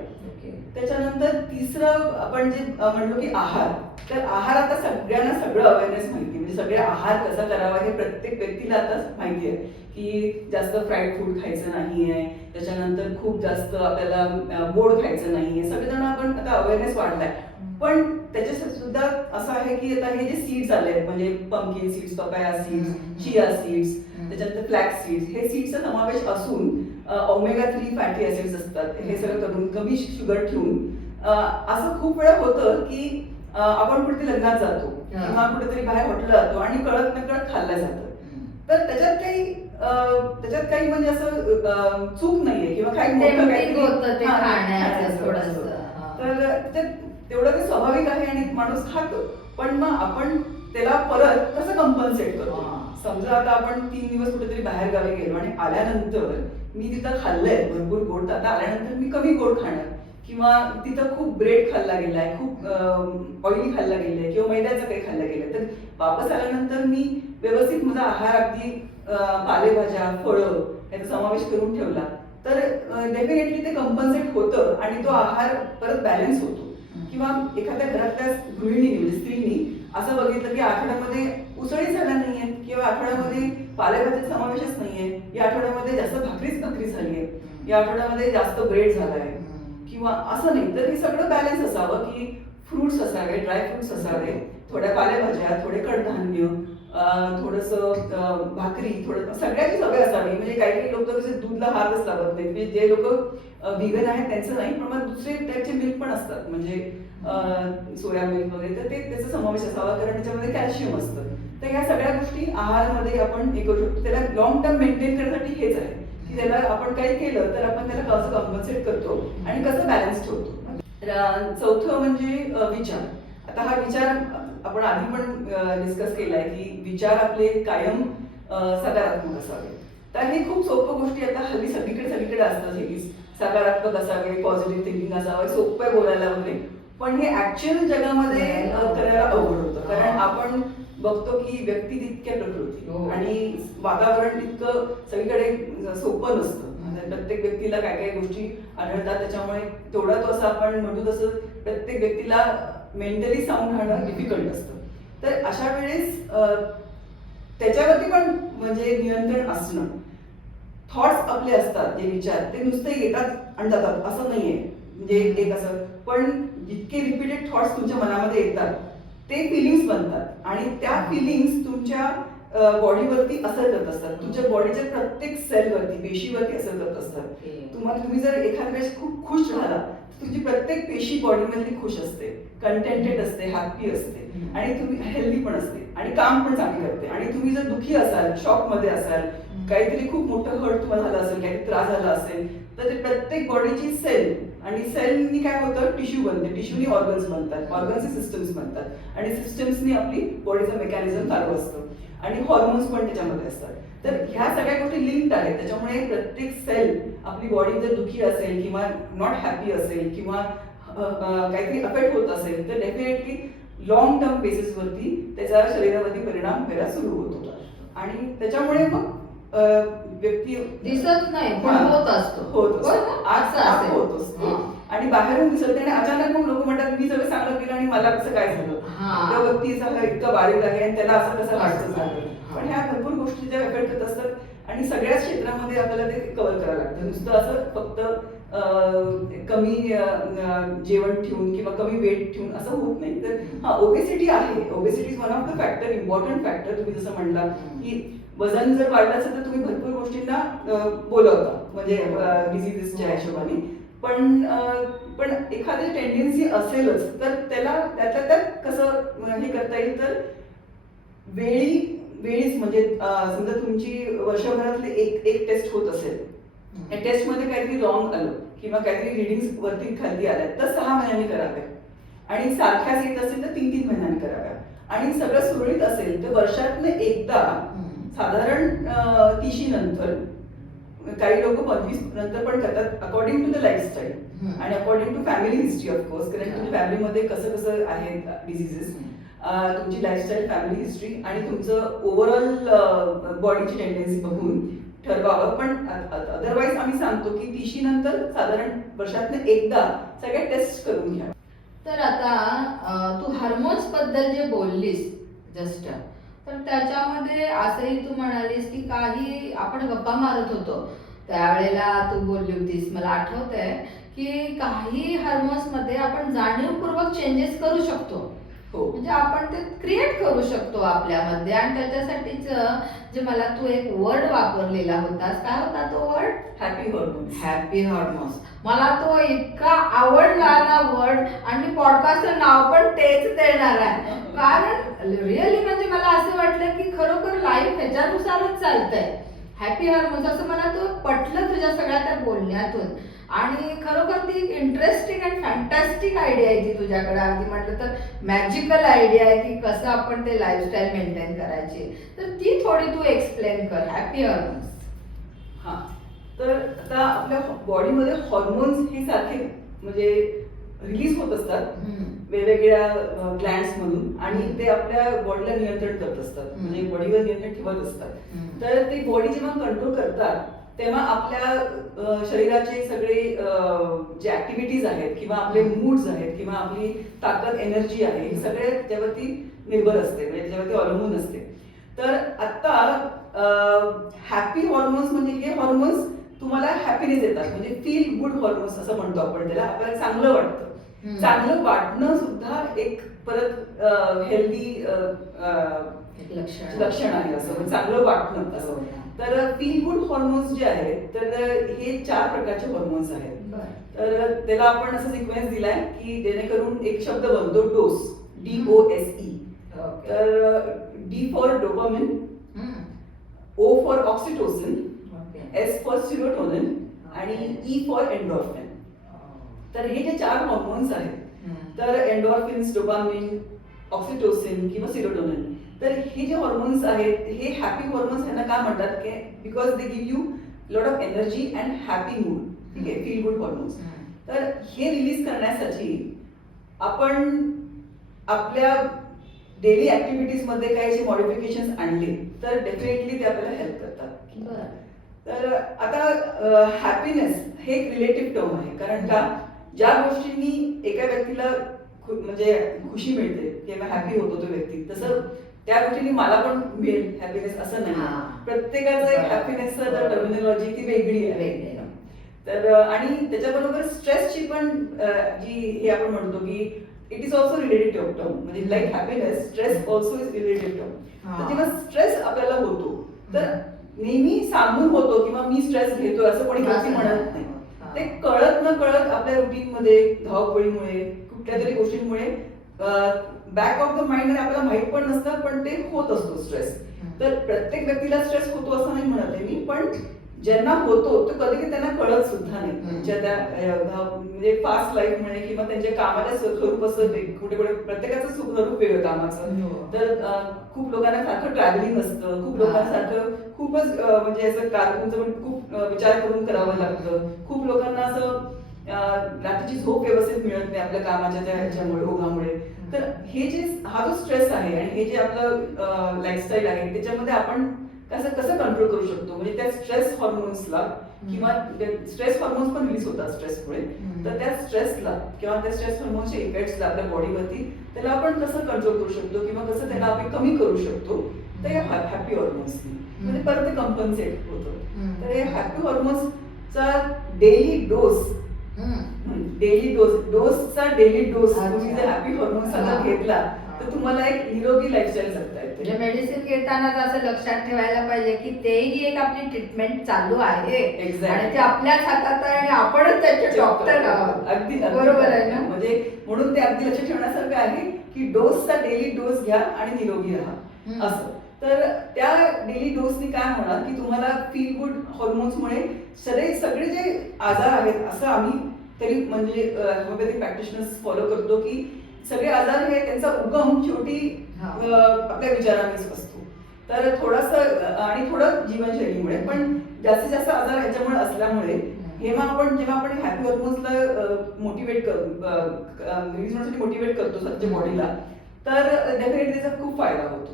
त्याच्यानंतर तिसरं आपण जे म्हणलो की आहार. तर आहार आता सगळ्यांना सगळं अवेअरनेस माहिती, म्हणजे सगळे आहार कसा करावा हे प्रत्येक व्यक्तीला आता माहिती आहे की जास्त फ्राईड फूड खायचं नाहीये, त्याच्यानंतर खूप जास्त आपल्याला गोड खायचं नाहीये. सगळेजण आपण आता अवेअरनेस वाढलाय. पण त्याच्यात सुद्धा असं आहे की आता हे जे सीड्स आले आहेत, म्हणजे pumpkin seeds, papaya seeds, chia seeds, त्याच्यानंतर फ्लॅक्स सीड्स, हे सीड्सचा समावेश असून ओमेगा 3 फॅटी ऍसिड्स असतात. हे सगळं करून कमी शुगर ठेवून असं खूप वेळा होतं की आपण कुठेतरी लग्नात जातो किंवा कुठेतरी बाहेर हॉटेलला जातो आणि कळत नकळत खाल्लं जातं. तर त्याच्यात काही म्हणजे असं चूक नाहीये किंवा काही मोठं काहीतरी तर त्याच्यात तेवढं ते स्वाभाविक आहे आणि माणूस खातो. पण मग आपण त्याला परत कसं कंपन्सेट करतो. समजा आता आपण 3 दिवस कुठेतरी बाहेर गावी गेलो आणि आल्यानंतर मी तिथं खाल्लंय भरपूर गोड, तर आता आल्यानंतर मी कमी गोड खाणार किंवा तिथं खूप ब्रेड खाल्ला गेलाय, खूप ऑइली खाल्ला गेलाय किंवा मैद्याचं काही खाल्लं गेलंय, तर वापस आल्यानंतर मी व्यवस्थित माझा आहार अगदी पालेभाज्या, फळं याचा समावेश करून ठेवला तर डेफिनेटली ते कंपन्सेट होतं आणि तो आहार परत बॅलन्स होतो. किंवा एखाद्या घरातल्या गृहिणीने म्हणजे स्त्रीनी असं बघितलं की आठवड्यामध्ये उसळी झाल्या नाहीये किंवा आठवड्यामध्ये पालेभाज्याचा समावेशच नाहीये, या आठवड्यामध्ये जास्त भाकरी झालीये, या आठवड्यामध्ये जास्त ब्रेड झालाय किंवा असं नाही. तर हे सगळं बॅलन्स असावं की फ्रुट्स असावे, ड्राय फ्रुट्स असावे, थोड्या पालेभाज्या, थोडे कडधान्य, थोडंसं भाकरी, थोडं सगळ्याची सवय असावी. म्हणजे काही लोक कसे दूधला हातच लावत नाहीत, म्हणजे जे लोक व्हिगन आहेत त्यांचं नाही, पण मग दुसरे टाईपचे मिल्क पण असतात, म्हणजे सोया मिल्क वगैरे, तर ते त्याचा समावेश असावा कारण त्याच्यामध्ये कॅल्शियम असतं. तर ह्या सगळ्या गोष्टी आहारामध्ये आपण हे करू शकतो. त्याला लॉंग टर्म मेंटेन करण्यासाठी हेच आहे की त्याला आपण काही केलं तर आपण त्याला कसं कॉम्पन्सेट करतो आणि कसं बॅलन्स ठेवतो. चौथं म्हणजे विचार. आता हा विचार आपण आधी पण डिस्कस केलाय की विचार आपले कायम सकारात्मक असावे. तर हे खूप सोपं गोष्टी आता हल्ली सगळीकडे असतात हे की सकारात्मक असावे, पॉझिटिव्ह थिंकिंग असावे, सोपं बोलायला वगैरे. पण हे ऍक्च्युअल जगामध्ये करायला अवघड होतं कारण आपण बघतो की व्यक्ती तितक्या प्रकृती आणि वातावरण तितकं सगळीकडे सोपं नसतं. प्रत्येक व्यक्तीला काय काय गोष्टी आढळतात, त्याच्यामुळे तेवढा तो असं आपण म्हणू तसं प्रत्येक व्यक्तीला मेंटली साऊंड राहणं डिफिकल्ट असतं. तर अशा वेळेस त्याच्यावरती पण म्हणजे नियंत्रण असणं. थॉट्स आपले असतात जे विचार ते नुसते येतात आणि जातात असं नाहीये, म्हणजे एक असं, पण जितके रिपीटेड थॉट्स तुमच्या मनामध्ये येतात ते फिलिंग्स बनतात आणि त्या फिलिंग्स तुमच्या बॉडीवरती असर करत असतात, तुमच्या बॉडीच्या प्रत्येक सेलवरती, पेशीवरती असर करत असतात. तुम्ही जर एखाद्या वेळेस खूप खुश राहिला तुमची प्रत्येक पेशी बॉडीमधली खुश असते, कंटेंटेड असते, हॅप्पी असते आणि तुम्ही हेल्दी पण असते आणि काम पण चांगली करते. आणि तुम्ही जर दुःखी असाल, शॉक मध्ये असाल, काहीतरी खूप मोठं हर्ट तुम्हाला झालं असेल, काहीतरी त्रास झाला असेल, तर ते प्रत्येक बॉडीची सेल आणि सेलनी काय होतं, टिश्यू बनते, टिश्यूनी ऑर्गन्स बनतात, ऑर्गन्सचे सिस्टम्स बनतात आणि सिस्टम्सनी आपली बॉडीचं मेकॅनिझम चालू असतं आणि हॉर्मोन्स पण त्याच्यामध्ये असतात. तर ह्या सगळ्या गोष्टी लिंक्ड आहेत. त्याच्यामुळे प्रत्येक सेल आपली बॉडी जर दुखी असेल किंवा नॉट हॅपी असेल किंवा काहीतरी अफेक्ट होत असेल तर डेफिनेटली लॉंग टर्म बेसिसवरती त्याचा शरीरावरती परिणाम व्हायला सुरू होतो आणि त्याच्यामुळे मग व्यक्ती दिसत नाही पण हा, होत असतो. होत असतो. बरं? आज असं असेल. होत असतो हा. आणि बाहेरून दिसत नाही आणि अचानक मग लोक म्हणतात मी सगळं चांगलं केलं आणि मला कसं काय झालं, हा. त्या व्यक्ती इतका बारीक आहे आणि त्याला असं कसं वाटतं झालं. हा. पण ह्या भरपूर गोष्टी ज्या इफेक्ट होत असतात आणि सगळ्याच क्षेत्रामध्ये आपल्याला ते कव्हर करावं लागतं. नुसतं असं फक्त कमी जेवण ठेवून किंवा कमी वेट ठेवून असं होत नाही. तर हा, ओबेसिटी आहे, obesity is one of the factor, important factor. तुम्ही जसं म्हणला की वजन जर वाढलं असेल तर तुम्ही भरपूर गोष्टींना बोलवता म्हणजे डिझिजेसच्या हिशोबाने. पण एखादी टेंडन्सी असेलच तर त्याला त्यातल्या त्यात कसं हे करता येईल तर वेळीच म्हणजे समजा तुमची वर्षभरातली एक टेस्ट होत असेल, त्या टेस्ट मध्ये काहीतरी रॉंग आलं किंवा काहीतरी रिडिंग वरती खाली आल्या तर 6 महिन्यांनी कराव्या आणि सारख्याच येत असेल तर 3 महिन्यांनी कराव्या आणि सगळं सुरळीत असेल तर वर्षातनं एकदा साधारण 30 नंतर, काही लोक 25 नंतर पण करतात अकॉर्डिंग टू द लाईफस्टाईल आणि according to family history of course. कारण तुमच्या फॅमिलीमध्ये कसं कसं आहे डिझिजेस, तुमची लाईफस्टाईल, फॅमिली हिस्ट्री आणि तुमचं ओव्हरऑल बॉडीची टेंडन्सी बघून ठरवावं. पण अदरवाईज आम्ही सांगतो की 30 नंतर साधारण वर्षातनं एकदा सगळ्या टेस्ट करून घ्या. तर आता तू हार्मोन्स बद्दल जे बोललीस जस्ट, तर त्याच्यामध्ये असंही तू म्हणालीस की काही आपण गप्पा मारत होतो त्यावेळेला तू बोलली होतीस, मला आठवत आहे की काही हार्मोन्स मध्ये आपण जाणीवपूर्वक चेंजेस करू शकतो. हो, म्हणजे आपण ते क्रिएट करू शकतो आपल्यामध्ये आणि त्याच्यासाठीच जे मला तू एक वर्ड वापरलेला होतास, काय होता तो word? Happy hormones. Happy hormones. मला तो इतका आवडला ना वर्ड आणि पॉडकास्टचं नाव पण तेच देणार आहे. कारण रिअली म्हणजे मला असं वाटलं की खरोखर लाईफ ह्याच्यानुसारच चालतंय. हॅपी हार्मोन्स असं मला तो पटलं तुझ्या सगळ्या त्या बोलण्यातून आणि खरोखर ती इंटरेस्टिंग अँड फॅन्टॅस्टिक आयडिया आहे ती तुझ्याकडे. अगदी म्हटलं तर मॅजिकल आयडिया आहे की कसं आपण ते लाईफस्टाईल मेंटेन करायची. तर ती थोडी तू एक्सप्लेन कर. Happy hormones. हा, तर आता आपल्या बॉडीमध्ये हॉर्मोन्स हे सारखे म्हणजे रिलीज होत असतात वेगवेगळ्या ग्लँड्स मधून आणि ते आपल्या बॉडीला नियंत्रण करत असतात, म्हणजे बॉडीवर नियंत्रण ठेवत असतात. तर ते बॉडी जेव्हा कंट्रोल करतात तेव्हा आपल्या शरीराचे सगळे जे ऍक्टिव्हिटीज आहेत किंवा आपले मूड्स आहेत किंवा आपली ताकद, एनर्जी आहे, हे सगळे त्याच्यावरती निर्भर असते, म्हणजे त्याच्यावरती अवलंबून असते. तर आता हॅपी हॉर्मोन्स म्हणजे हे हॉर्मोन्स तुम्हाला हॅपीनेस देतात, म्हणजे फील गुड हॉर्मोन्स असं म्हणतो आपण त्याला. आपल्याला चांगलं वाटतं. चांगलं वाटणं सुद्धा एक परत हेल्दी लक्षण आहे असं, चांगलं वाटणं असं. तर फील गुड हॉर्मोन्स जे आहेत तर हे 4 प्रकारचे हॉर्मोन्स आहेत. तर त्याला आपण असं सिक्वेन्स दिलाय की जेणेकरून एक शब्द बनतो डोस, DOSE. तर D for dopamine, O for oxytocin, S for serotonin आणि E फॉर एंडोर्फिन. तर हे जे 4 हॉर्मोन्स आहेत तर एंडोर्फिन्स, डोपामिन, ऑक्सिटोसिन किंवा सिरोटोनिन, तर हे जे हॉर्मोन्स आहेत हे हॅपी हॉर्मोन्स यांना का म्हणतात की because they give you lot of energy and happy mood. ठीक आहे, फील गुड हॉर्मोन्स. तर हे रिलीज करण्यासाठी आपण आपल्या डेली ऍक्टिव्हिटीज मध्ये काही जे मॉडिफिकेशन आणले तर डेफिनेटली ते आपल्याला हेल्प करतात. तर आता हॅपीनेस हे एक रिलेटिव्ह टर्म आहे, कारण का ज्या गोष्टींनी एका व्यक्तीला म्हणजे खुशी मिळते किंवा हॅपी होतो तो व्यक्ती, तसं त्या गोष्टींनी मला पण मिळेल हॅपीनेस असं नाही. प्रत्येकाचं एक हॅपीनेसचं टर्मिनॉलॉजी ती वेगळी आहे. तर आणि त्याच्याबरोबर स्ट्रेसची पण जी हे आपण म्हणतो की it is also related term, म्हणजे like happiness stress also is related term. तर जेव्हा स्ट्रेस आपल्याला होतो तर नेहमी सांगून होतो किंवा मी स्ट्रेस घेतोय असं कोणी व्यक्ती म्हणत नाही. ते कळत न कळत आपल्या रुटीन मध्ये धावपळीमुळे कुठल्या तरी गोष्टींमुळे बॅक ऑफ द माइंड आपल्याला माहित पण नसतं पण ते होत असतो स्ट्रेस. तर प्रत्येक व्यक्तीला स्ट्रेस होतो असं नाही म्हणत आहे मी, पण ज्यांना होतो तो कधी त्यांना कळत सुद्धा नाही. त्यांच्या त्या म्हणजे फास्ट लाईफमुळे किंवा त्यांच्या कामाच्या स्वरूप असं कुठे कुठे प्रत्येकाचं स्वरूप वेगळं कामाचं. तर खूप लोकांना सारखं ट्रॅव्हलिंग असतं, खूप लोकांना सारखं खूपच म्हणजे असं कारकूनचं पण खूप विचार करून करावं लागतं. खूप लोकांना असं रात्रीची झोप व्यवस्थित मिळत नाही आपल्या कामाच्या त्या ह्याच्यामुळे ओघामुळे. तर हे जे हा जो स्ट्रेस आहे आणि हे जे आपलं लाईफस्टाईल आहे त्याच्यामध्ये आपण कसं कंट्रोल करू शकतो, म्हणजे त्या स्ट्रेस हॉर्मोन्सला किंवा स्ट्रेस हॉर्मोन्स पण रिलीज होतात स्ट्रेसमुळे. तर त्या स्ट्रेसला किंवा त्या स्ट्रेस हॉर्मोन्सच्या इफेक्ट्सला आपल्या बॉडीवरती त्याला आपण कसं कंट्रोल करू शकतो किंवा कसं त्याला आपण कमी करू शकतो, तर या हॅपी हॉर्मोन्सनी म्हणजे परत ते कंपन्सेट होतं. तर हे हॅपी हॉर्मोन्सचा डेली डोसचा डेली डोस तुम्ही जर हॅपी हॉर्मोन्सचा घेतला तर तुम्हाला एक निरोगी लाईफस्टाईल जगता येते. म्हणजे मेडिसिन घेताना असं लक्षात ठेवायला पाहिजे की तेही एक आपली ट्रीटमेंट चालू आहे आणि ते आपल्याच हातात आहे आणि आपणच त्याचे डॉक्टर आहोत. अगदी बरोबर आहे ना. म्हणजे म्हणून ते अगदी लक्षात ठेवण्यासारखं आहे की डोसचा डेली डोस घ्या आणि निरोगी राहा असं. तर त्या डेली डोसनी काय होणार की तुम्हाला फील गुड हॉर्मोन्समुळे सगळे जे आजार आहेत असं आम्ही तरी म्हणजे होमिओपॅथिक प्रॅक्टिशनर्स फॉलो करतो की सगळे आजार हे त्यांचा उगम शेवटी आपल्या विचारानेच असतो. तर थोडंसं आणि थोडं जीवनशैलीमुळे पण जास्तीत जास्त आजार ह्याच्यामुळे असल्यामुळे जेव्हा आपण हॅपी हॉर्मोन्सला मोटिवेट रिलीज होण्यासाठी मोटिवेट करतो स्वतःच्या बॉडीला, तर डेफिनेटली त्याचा खूप फायदा होतो.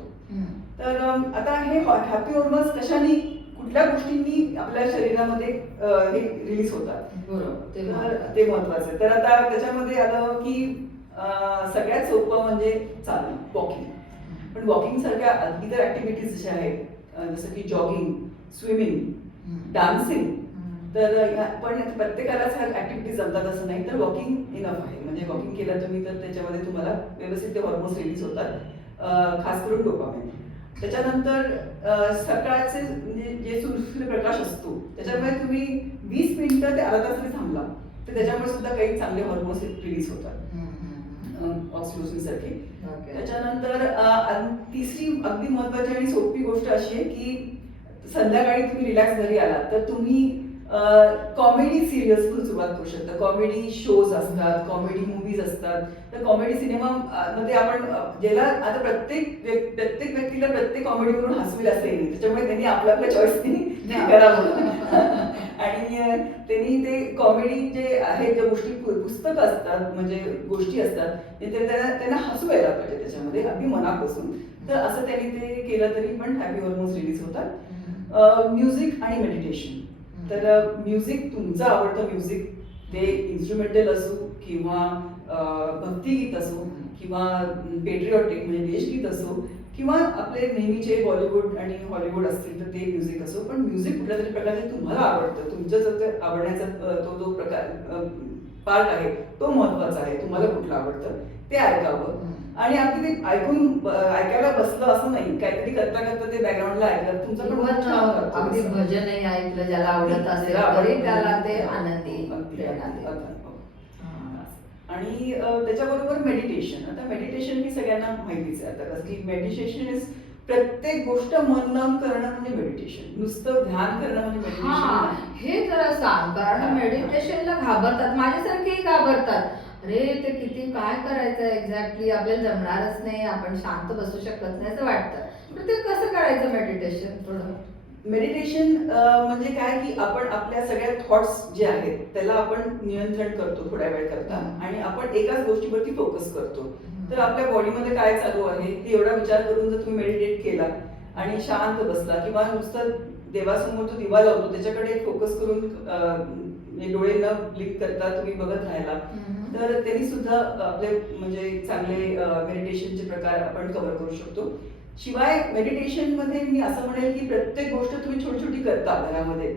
तर आता हे हॅपी हॉर्मोन्स कशाने कुठल्या गोष्टींनी आपल्या शरीरामध्ये हे रिलीज होतात, बरोबर, ते महत्वाचं आहे. तर आता त्याच्यामध्ये आलं की सगळ्यात सोपं म्हणजे चालणं, वॉकिंग. पण वॉकिंग सारख्या इतर ऍक्टिव्हिटीज जशा आहेत जसं की जॉगिंग, स्विमिंग, डान्सिंग, तर पण प्रत्येकालाच ह्या ऍक्टिव्हिटीज जमतात असं नाही. तर वॉकिंग इनफ आहे. म्हणजे वॉकिंग केलं तुम्ही तर त्याच्यामध्ये तुम्हाला व्यवस्थित ते हॉर्मोन्स रिलीज होतात, खास करून डोपामाइन. त्याच्यानंतर सकाळचे म्हणजे जे सूर्यप्रकाश असतो त्याच्यामुळे तुम्ही 20 मिनिटं ते अर्धा तास थांबला तर त्याच्यामुळे सुद्धा काही चांगले हॉर्मोन्स रिलीज होतात, ऑक्सिटोसिन सारखे. त्याच्यानंतर तिसरी अगदी महत्वाची आणि सोपी गोष्ट अशी आहे की संध्याकाळी तुम्ही रिलॅक्स घरी आलात तर तुम्ही कॉमेडी सिरियल्स पण सुरुवात करू शकता. कॉमेडी शोज असतात, कॉमेडी मूवीज असतात. तर कॉमेडी सिनेमा मध्ये आपण ज्याला आता प्रत्येक व्यक्तीला प्रत्येक कॉमेडीवरून हसवेल असेल नाही, त्याच्यामुळे त्यांनी आपल्या चॉईसनी करावं. आणि त्यांनी ते कॉमेडी जे आहे ज्या गोष्टी पुस्तकं असतात म्हणजे गोष्टी असतात त्यांना हसू यायला पाहिजे त्याच्यामध्ये अगदी मनापासून. तर असं त्यांनी ते केलं तरी पण हॅपी हॉर्मोन्स रिलीज होतात. म्युझिक आणि मेडिटेशन. तर म्युझिक, तुमचं आवडतं म्युझिक, ते इन्स्ट्रुमेंटल असो किंवा भक्तिगीत असो किंवा पेट्रिऑटिक म्हणजे देशगीत असो किंवा आपले नेहमीचे बॉलिवूड आणि हॉलिवूड असतील तर ते म्युझिक असो, पण म्युझिक कुठल्या तरी प्रकारे तुम्हाला आवडतं, तुमच्या जर आवडण्याचा तो जो प्रकार पार्ट आहे तो महत्वाचा आहे. तुम्हाला कुठलं आवडतं ते ऐकावं आणि अगदी ते ऐकायला बसलं असं नाही, काहीतरी करता करता ते बॅकग्राऊंडला ऐकलं तुमचं पण अगदी भजनही ऐकलं ज्याला आवडत असेल तरी त्याला ते आनंदी. आणि त्याच्याबरोबर मेडिटेशन. आता मेडिटेशन ही सगळ्यांना माहितीच आहे आता की मेडिटेशन इज प्रत्येक गोष्ट मन लावून करणं म्हणजे मेडिटेशन, नुसतं ध्यान करणं म्हणजे मेडिटेशन. हे जरा सांग, कारण मेडिटेशनला घाबरतात, माझ्यासारखेही घाबरतात. अरे ते किती काय करायचं एक्झॅक्टली, आपल्याला जमणारच नाही, आपण शांत बसू शकत नाही असं वाटतं. पण ते कसं करायचं मेडिटेशन? थोडं मेडिटेशन म्हणजे काय की आपण आपल्या सगळ्या थॉट्स जे आहेत त्याला आपण नियंत्रण करतो थोड्या वेळ करता आणि आपण एकाच गोष्टीवरती फोकस करतो. तर आपल्या बॉडीमध्ये काय चालू आहे ते एवढा विचार करून जर तुम्ही मेडिटेट केला आणि शांत बसला किंवा नुसतं देवासमोर जो दिवा लावतो त्याच्याकडे फोकस करून डोळे न ब्लिंक करता तुम्ही बघत राहिला तर त्यांनी सुद्धा आपले म्हणजे चांगले मेडिटेशनचे प्रकार आपण कव्हर करू शकतो. शिवाय मेडिटेशन मध्ये मी असं म्हणेल की प्रत्येक गोष्ट तुम्ही छोटी छोटी करता घरामध्ये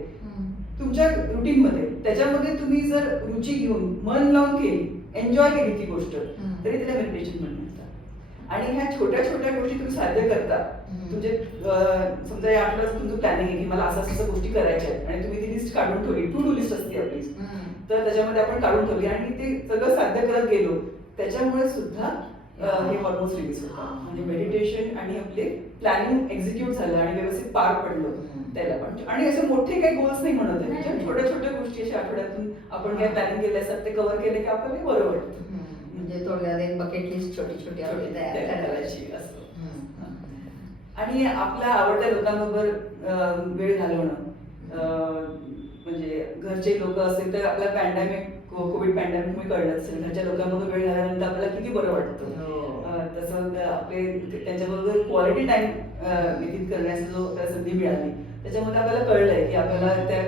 तुमच्या रुटीन मध्ये, त्याच्यामध्ये तुम्ही जर रुची घेऊन मन लावून केली, एन्जॉय केली ती गोष्ट, तरी त्याला मेडिटेशन म्हणतात. आणि ह्या छोट्या छोट्या गोष्टी तुम्ही साध्य करता. तुमचे समजा या आठवड्याचं तुमचं प्लॅनिंग आहे की मला असं असं गोष्टी करायच्या आहेत आणि तुम्ही ती लिस्ट काढून ठेवली, टू डू लिस्ट असते आपली, तर त्याच्यामध्ये आपण काढून ठेवली आणि ते सगळं साध्य करत गेलो, त्याच्यामुळे सुद्धा हे हॉर्मोन्स रिलीज होतात. म्हणजे मेडिटेशन आणि आपले प्लॅनिंग एक्झिक्यूट झालं आणि व्यवस्थित पार पडलं त्याला पण. आणि असे मोठे काही गोल्स नाही म्हणत आहे, म्हणजे छोट्या छोट्या गोष्टी अशा आठवड्यातून आपण काय प्लॅनिंग केले असतात ते कव्हर केले की आपल्याला बरं वाटतं. म्हणजे थोडक्यात एक बकेट लिस्ट छोटी छोटी आपली तयार करायची. असं. आणि आपल्या आवडत्या लोकांबरोबर वेळ घालवणं, म्हणजे घरचे लोक असेल तर आपल्या कोविड पॅन्डेमिक कळलं असेल, घरच्या लोकांबरोबर वेळ घालवल्यानंतर आपल्याला किती बरं वाटतं. तसं आपले त्यांच्याबरोबर क्वालिटी टाइम व्यतीत करण्याची जो संधी मिळाली त्याच्यामध्ये आपल्याला कळलंय की आपल्याला त्या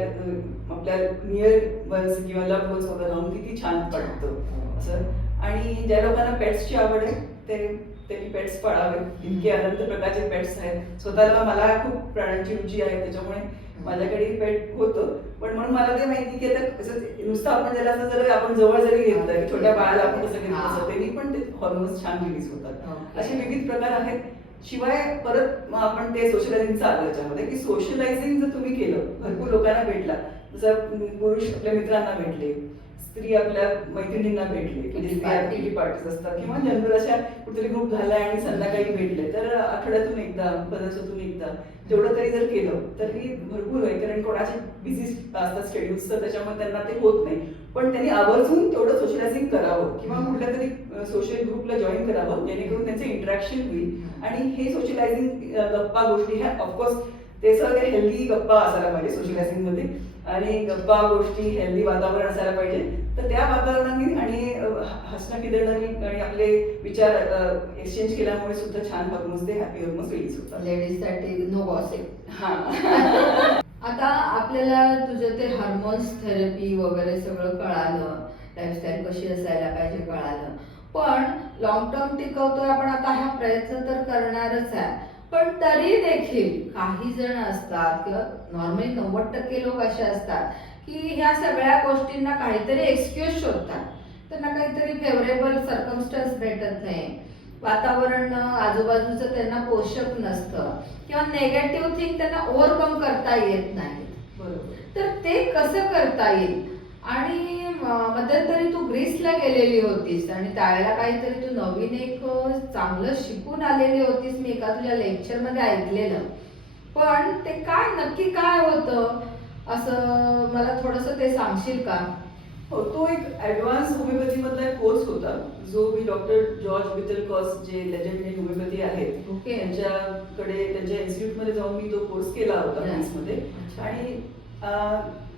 आपल्या नियर वन्स किंवा लव्ह वन्स वगैरे राहून किती छान वाटतं असं. आणि ज्या लोकांना पेट्सची आवड आहे त्यांनी पेट्स पाळावे. इतके अनंत प्रकारचे पेट्स आहेत. स्वतःला मला खूप प्राण्यांची रुची आहे, त्याच्यामुळे माझ्याकडे पेट होतं. पण म्हणून मला ते माहिती की आता नुसतं आपण त्याला असं जर आपण जवळ जरी घेतलं की छोट्या बाळाला आपण कसं घेतलं असं त्यांनी पण ते हॉर्मोन्स छान रिलीज होतात. असे विविध प्रकार आहेत. शिवाय परत आपण ते सोशलायझिंगचं आलं याच्यामध्ये की सोशलायझिंग जर तुम्ही केलं, भरपूर लोकांना भेटला, जसं पुरुष आपल्या मित्रांना भेटले, स्त्री आपल्या मैत्रिणींना भेटले, किटी पार्टीज असतात किंवा जनरल अशा कुठेतरी ग्रुप झाला आणि संध्याकाळी भेटले, तर आठवड्यातून एकदा 15 दिवसातून एकदा तेवढं तरी जर केलं तरी भरपूर आहे. कारण कोणाचे बिझी असतात शेड्यूल्स, तर त्याच्यामुळे त्यांना ते होत नाही. पण त्यांनी आवर्जून तेवढं सोशलायझिंग करावं किंवा कुठल्या तरी सोशल ग्रुपला जॉईन करावं, जेणेकरून त्यांचं इंटरॅक्शन होईल. आणि हे सोशलायझिंग गप्पा गोष्टी ह्या ऑफकोर्स ते सगळं हेल्दी गप्पा असायला पाहिजे सोशलायझिंग मध्ये, आणि गप्पा गोष्टी हेल्दी वातावरण असायला पाहिजे. तर त्या वातावरणाने आणि हसणं खिदळणं आणि आपले विचार एक्सचेंज केल्यामुळे सुद्धा छान हॉर्मोन्स ते हॅपी हॉर्मोन्स रिलीज होतात. लेडीजसाठी नो गॉसिप. हा. आता आपल्याला तुझं ते हार्मोन्स थेरपी वगैरे सगळं कळालं, लाईफस्टाईल कशी असायला पाहिजे कळालं, पण लॉंग टर्म टिकवतोय आपण आता, हा प्रयत्न तर करणारच आहे. पण तरी देखील काही जण असतात किंवा नॉर्मली 90% लोक असे असतात की ह्या सगळ्या गोष्टींना काहीतरी एक्सक्यूज शोधतात. त्यांना काहीतरी फेवरेबल सर्कमस्टन्स भेटत नाही, वातावरण आजूबाजूचं त्यांना पोषक नसतं किंवा नेगेटिव्ह थिंग त्यांना ओव्हरकम करता येत नाही. बरोबर. तर ते कसं करता येईल? आणि मध्यंतरी तू ग्रीसला गेलेली होतीस आणि त्यावेळेला काहीतरी तू नवीन एक चांगलं शिकून आलेली होतीस, मी एका तुझ्या लेक्चर मध्ये ऐकलेलं. पण ते काय नक्की काय होतं असं मला थोडंसं ते सांगशील का? हो, तो एक ऍडव्हान्स होमिओपॅथी मधला एक कोर्स होता जो मी डॉक्टर जॉर्ज विटलकॉस जे लेजेंडरी होमिओपॅथी आहेत त्यांच्याकडे त्यांच्या इन्स्टिट्यूट मध्ये जाऊन मी तो कोर्स केला होता ग्रीसमध्ये. आणि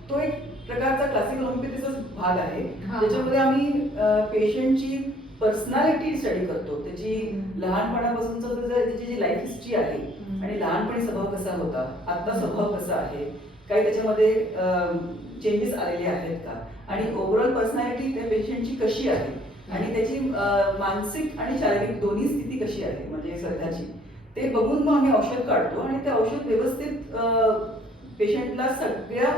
तो एक प्रकारचा क्लासिकल होमिओपॅथीचाच भाग आहे, ज्याच्यामध्ये आम्ही पेशंटची पर्सनॅलिटी स्टडी करतो, त्याची लहानपणापासूनच त्याची जी लाईफ हिस्ट्री आहे आणि लहानपणी स्वभाव कसा होता, आता स्वभाव कसा आहे, काही त्याच्यामध्ये चेंजेस आलेले आहेत का, आणि ओव्हरऑल पर्सनॅलिटी त्या पेशंटची कशी आहे आणि त्याची मानसिक आणि शारीरिक दोन्ही स्थिती कशी आहे म्हणजे सध्याची, ते बघून मग आम्ही औषध काढतो. आणि ते औषध व्यवस्थित पेशंटला सगळ्या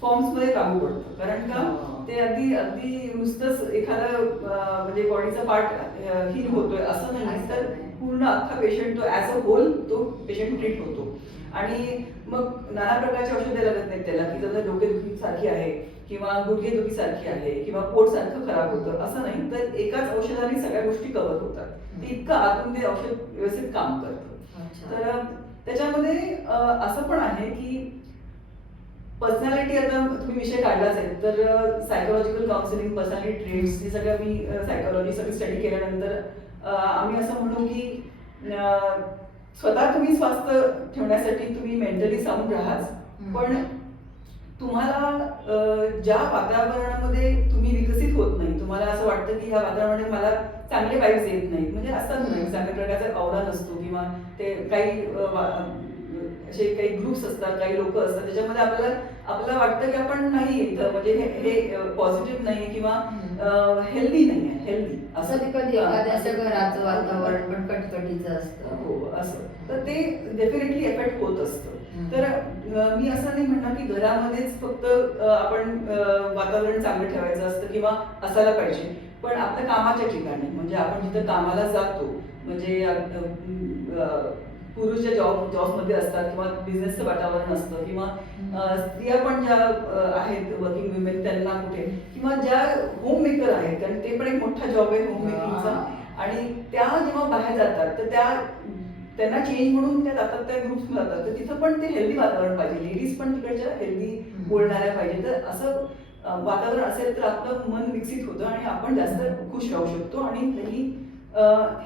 फॉर्म्स मध्ये लागू पडतं. कारण का ते अगदी अगदी नुसतंच एखादा म्हणजे बॉडीचा पार्ट हील होतोय असं नाही, तर पूर्ण अख्खा पेशंट तो ऍज अ होल तो पेशंट ट्रीट होतो. आणि मग नाना प्रकारचे औषध द्यायला लागत नाहीत त्याला, की त्याला डोकेदुखी सारखी आहे किंवा गुडघेदुखी सारखी आहे किंवा पोट सारखं खराब होतं असं नाही, तर एकाच औषधाने सगळ्या गोष्टी कव्हर होतात. ते इतकं आतून ते औषध व्यवस्थित काम करतं. तर त्याच्यामध्ये असं पण आहे की पर्सनॅलिटी, आता तुम्ही विषय काढलाच आहे, तर सायकोलॉजिकल काउन्सिलिंग, पर्सनॅलिटी ट्रेट्स हे सगळं मी सायकोलॉजी सगळी स्टडी केल्यानंतर आम्ही असं म्हणू की स्वतः तुम्ही स्वास्थ्य ठेवण्यासाठी तुम्ही मेंटली साऊंड राहाच, पण तुम्हाला ज्या वातावरणामध्ये तुम्ही विकसित होत नाही, तुम्हाला असं वाटतं की ह्या वातावरणामध्ये मला चांगले वाईब्स येत नाहीत, म्हणजे असं नाही चांगल्या प्रकारचा औरा नसतो किंवा ते काही असे काही ग्रुप्स असतात, काही लोक असतात त्याच्यामध्ये आपल्याला वाटतं की आपण नाही इथं, म्हणजे हे पॉझिटिव्ह नाही किंवा हेल्दी नाही आहे, हेल्दी असं कधी एखाद्याच्या घराचं वातावरण पण कटकटीचं असतं. हो असं, तर ते डेफिनेटली एफेक्ट होत असतं. तर मी असं नाही म्हणणार की घरामध्येच फक्त आपण वातावरण चांगलं ठेवायचं असतं किंवा असायला पाहिजे, पण आपल्या कामाच्या ठिकाणी म्हणजे आपण जिथं कामाला जातो, म्हणजे पुरुष ज्या जॉबमध्ये असतात किंवा बिझनेसचं वातावरण असतं किंवा स्त्रिया पण ज्या आहेत वर्किंग वुमेन त्यांना कुठे, किंवा ज्या होम मेकर आहेत, कारण ते पण एक मोठा जॉब आहे होम मेकिंगचा, आणि त्या जेव्हा बाहेर जातात तर त्यांना चेंज म्हणून त्या जातात, त्या ग्रुप्स जातात, तर तिथं पण ते हेल्दी वातावरण पाहिजे, लेडीज पण तिकडच्या हेल्दी बोलणाऱ्या पाहिजे. तर असं वातावरण असेल तर आपलं मन विकसित होतं आणि आपण जास्त खुश राहू शकतो. आणि त्यांनी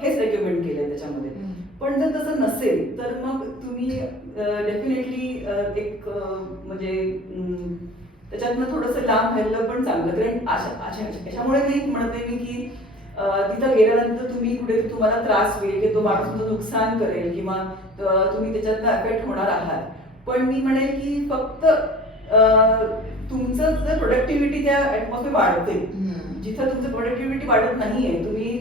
हेच रेकमेंड केलंय त्याच्यामध्ये. पण जर तसं नसेल तर मग तुम्ही डेफिनेटली एक म्हणजे त्याच्यातनं थोडंसं लांब राहिलं पण चांगलं. कारण अशामुळे नाही म्हणत आहे मी की तिथं गेल्यानंतर तुम्ही कुठे तुम्हाला त्रास होईल की तो माणूस तुमचं नुकसान करेल किंवा तुम्ही त्याच्यातनं अफेक्ट होणार आहात. पण मी म्हणेल की फक्त तुमचं जर प्रोडक्टिव्हिटी त्या ऍटमॉस्फिअर वाढते, जिथं तुमचं प्रोडक्टिव्हिटी वाढत नाहीये, तुम्ही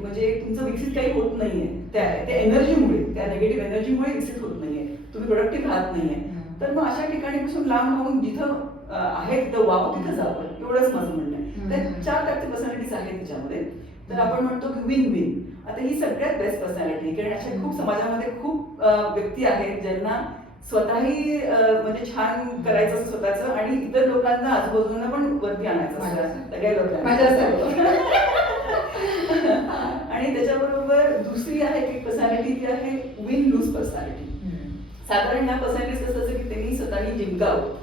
म्हणजे तुमचं विकसित काही होत नाहीये त्या एनर्जीमुळे, त्या निगेटिव्ह एनर्जीमुळे विकसित होत नाहीये, तुम्ही प्रोडक्टिव्ह राहत नाहीये, तर मग अशा ठिकाणीपासून लांब राहून जिथं आहे तिथं वाव तिथं जावं, एवढंच माझं म्हणणं आहे. तर 4 टाईपचे पर्सनॅलिटीज आहेत त्याच्यामध्ये. तर आपण म्हणतो की विन विन. आता ही सगळ्यात बेस्ट पर्सनॅलिटी, कारण अशा खूप समाजामध्ये खूप व्यक्ती आहेत ज्यांना स्वतःही म्हणजे छान करायचं असतं स्वतःचं आणि इतर लोकांना आजूबाजूला पण वरती आणायचं असतं सगळ्या लोकांना. आणि त्याच्याबरोबर दुसरी आहे की पर्सनॅलिटी ती आहे विन लूज पर्सनॅलिटी. साधारण ह्या पर्सनॅलिटीज कसं असतं की त्यांनी स्वतःनी जिंकावं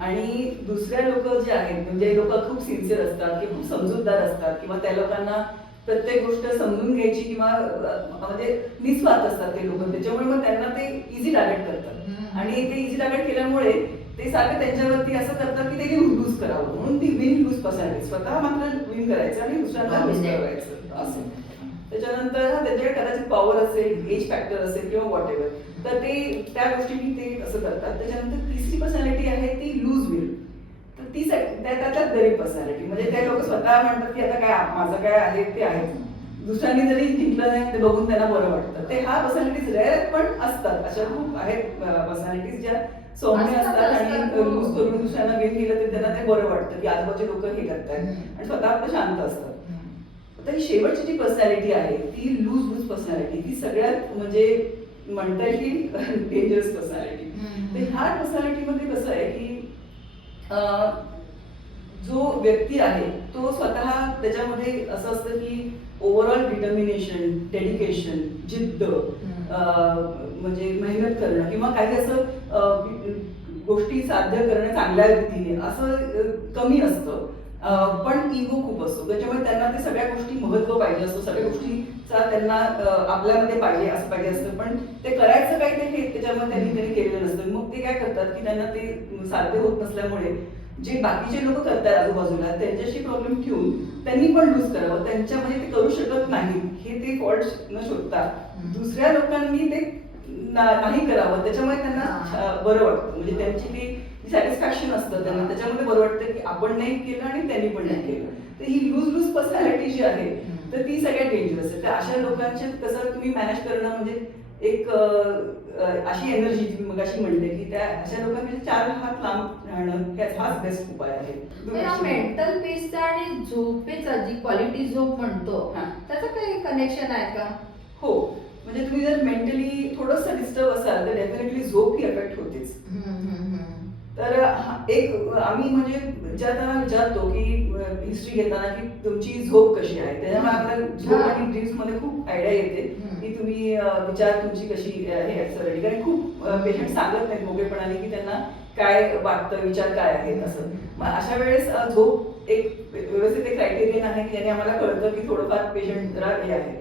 आणि दुसऱ्या लोक जे आहेत म्हणजे लोक खूप सिन्सिअर असतात किंवा खूप समजूतदार असतात किंवा त्या लोकांना प्रत्येक गोष्ट समजून घ्यायची किंवा म्हणजे निस्वार्थ असतात ते लोक, त्याच्यामुळे मग त्यांना ते इझी टार्गेट करतात आणि ते इझी टार्गेट केल्यामुळे ते सारखं त्यांच्यावरती असं करतात की ते लूज करावं, म्हणून ती विन लूज पर्सनॅलिटी. स्वतः मात्र विन करायचं आणि दुसऱ्यांना लूज करायचं असं. त्याच्यानंतर त्यांच्याकडे कदाचित पॉवर असेल, एज फॅक्टर असेल किंवा व्हॉट एव्हर, तर ते त्या गोष्टी ते असं करतात. त्याच्यानंतर तिसरी पर्सनॅलिटी आहे ती लूज विल. तर ती त्याच्यात गरीब पर्सनॅलिटी, म्हणजे ते लोक स्वतः म्हणतात की आता काय माझं काय आहे ते आहे, दुसऱ्यांनी जरी जिंकलं नाही ते बघून त्यांना बरं वाटतं. ते हा पर्सनॅलिटीज रेअर पण असतात, अशा खूप आहेत पर्सनॅलिटीज ज्या सौम्य असतात आणि लूज करून दुसऱ्यांना गेम केलं तर त्यांना ते बरं वाटतं की आजूबाजूचे लोक हे करतायत आणि स्वतः आपलं शांत असतात. तर शेवटची जी पर्सनॅलिटी आहे ती लूज पर्सनॅलिटी, ती सगळ्यात म्हणजे म्हणता येईल की डेंजरस पर्सनॅलिटी. तर ह्या पर्सनॅलिटीमध्ये कसं आहे की जो व्यक्ती आहे तो स्वतः त्याच्यामध्ये असं असतं की ओव्हरऑल डिटर्मिनेशन, डेडिकेशन, जिद्द, म्हणजे मेहनत करणं किंवा काही असं गोष्टी साध्य करणं चांगल्या रीतीने असं कमी असतं. पण इगो खूप असतो, त्याच्यामुळे त्यांना ते सगळ्या गोष्टी महत्व पाहिजे असतो, सगळ्या गोष्टीचा त्यांना आपल्यामध्ये पाहिजे असं पाहिजे असतं, पण ते करायचं काय ते त्याच्यामध्ये त्यांनी केलेलं नसतं. मग ते काय करतात की त्यांना ते साध्य होत नसल्यामुळे जे बाकीचे लोक करतात आजूबाजूला त्यांच्याशी प्रॉब्लेम ठेवून त्यांनी पण लूज करावं, त्यांच्यामध्ये ते करू शकत नाही हे ते फॉल्ट न शोधता दुसऱ्या लोकांनी ते नाही करावं, त्याच्यामुळे त्यांना बरं वाटतं, म्हणजे त्यांची ती सॅटिस्फॅक्शन असतं त्यांना, त्याच्यामध्ये बरं वाटतं की आपण नाही केलं आणि त्यांनी पण नाही केलं. तर ही लूज पर्सनॅलिटी जी आहे तर ती सगळ्यात डेंजरस आहे. तर अशा लोकांचे कसं तुम्ही मॅनेज करणं म्हणजे एक अशी एनर्जी तुम्ही मग अशी म्हणले की त्या अशा लोकांचे 4 हात लांब राहणं हाच बेस्ट उपाय आहे. मेंटल पीसचा आणि झोपेचा जी क्वालिटी झोप म्हणतो त्याचं काही कनेक्शन आहे का? हो, म्हणजे तुम्ही जर मेंटली थोडंसं डिस्टर्ब असाल तर डेफिनेटली झोप ही अफेक्ट होतेच. तर एक आम्ही म्हणजे ज्याला विचारतो की हिस्ट्री घेताना की तुमची झोप कशी आहे, त्याच्यामुळे आपल्याला झोप आणि ड्रीम्स मध्ये खूप आयडिया येते की तुम्ही विचार तुमची कशी हे ऍक्सलरेट, कारण खूप पेशंट सांगत नाहीत मोकळेपणाने की त्यांना काय वाटतं, विचार काय आहेत असं. मग अशा वेळेस झोप एक व्यवस्थित एक क्रायटेरियन आहे की ज्याने आम्हाला कळतं की थोडंफार पेशंट जरा हे आहे.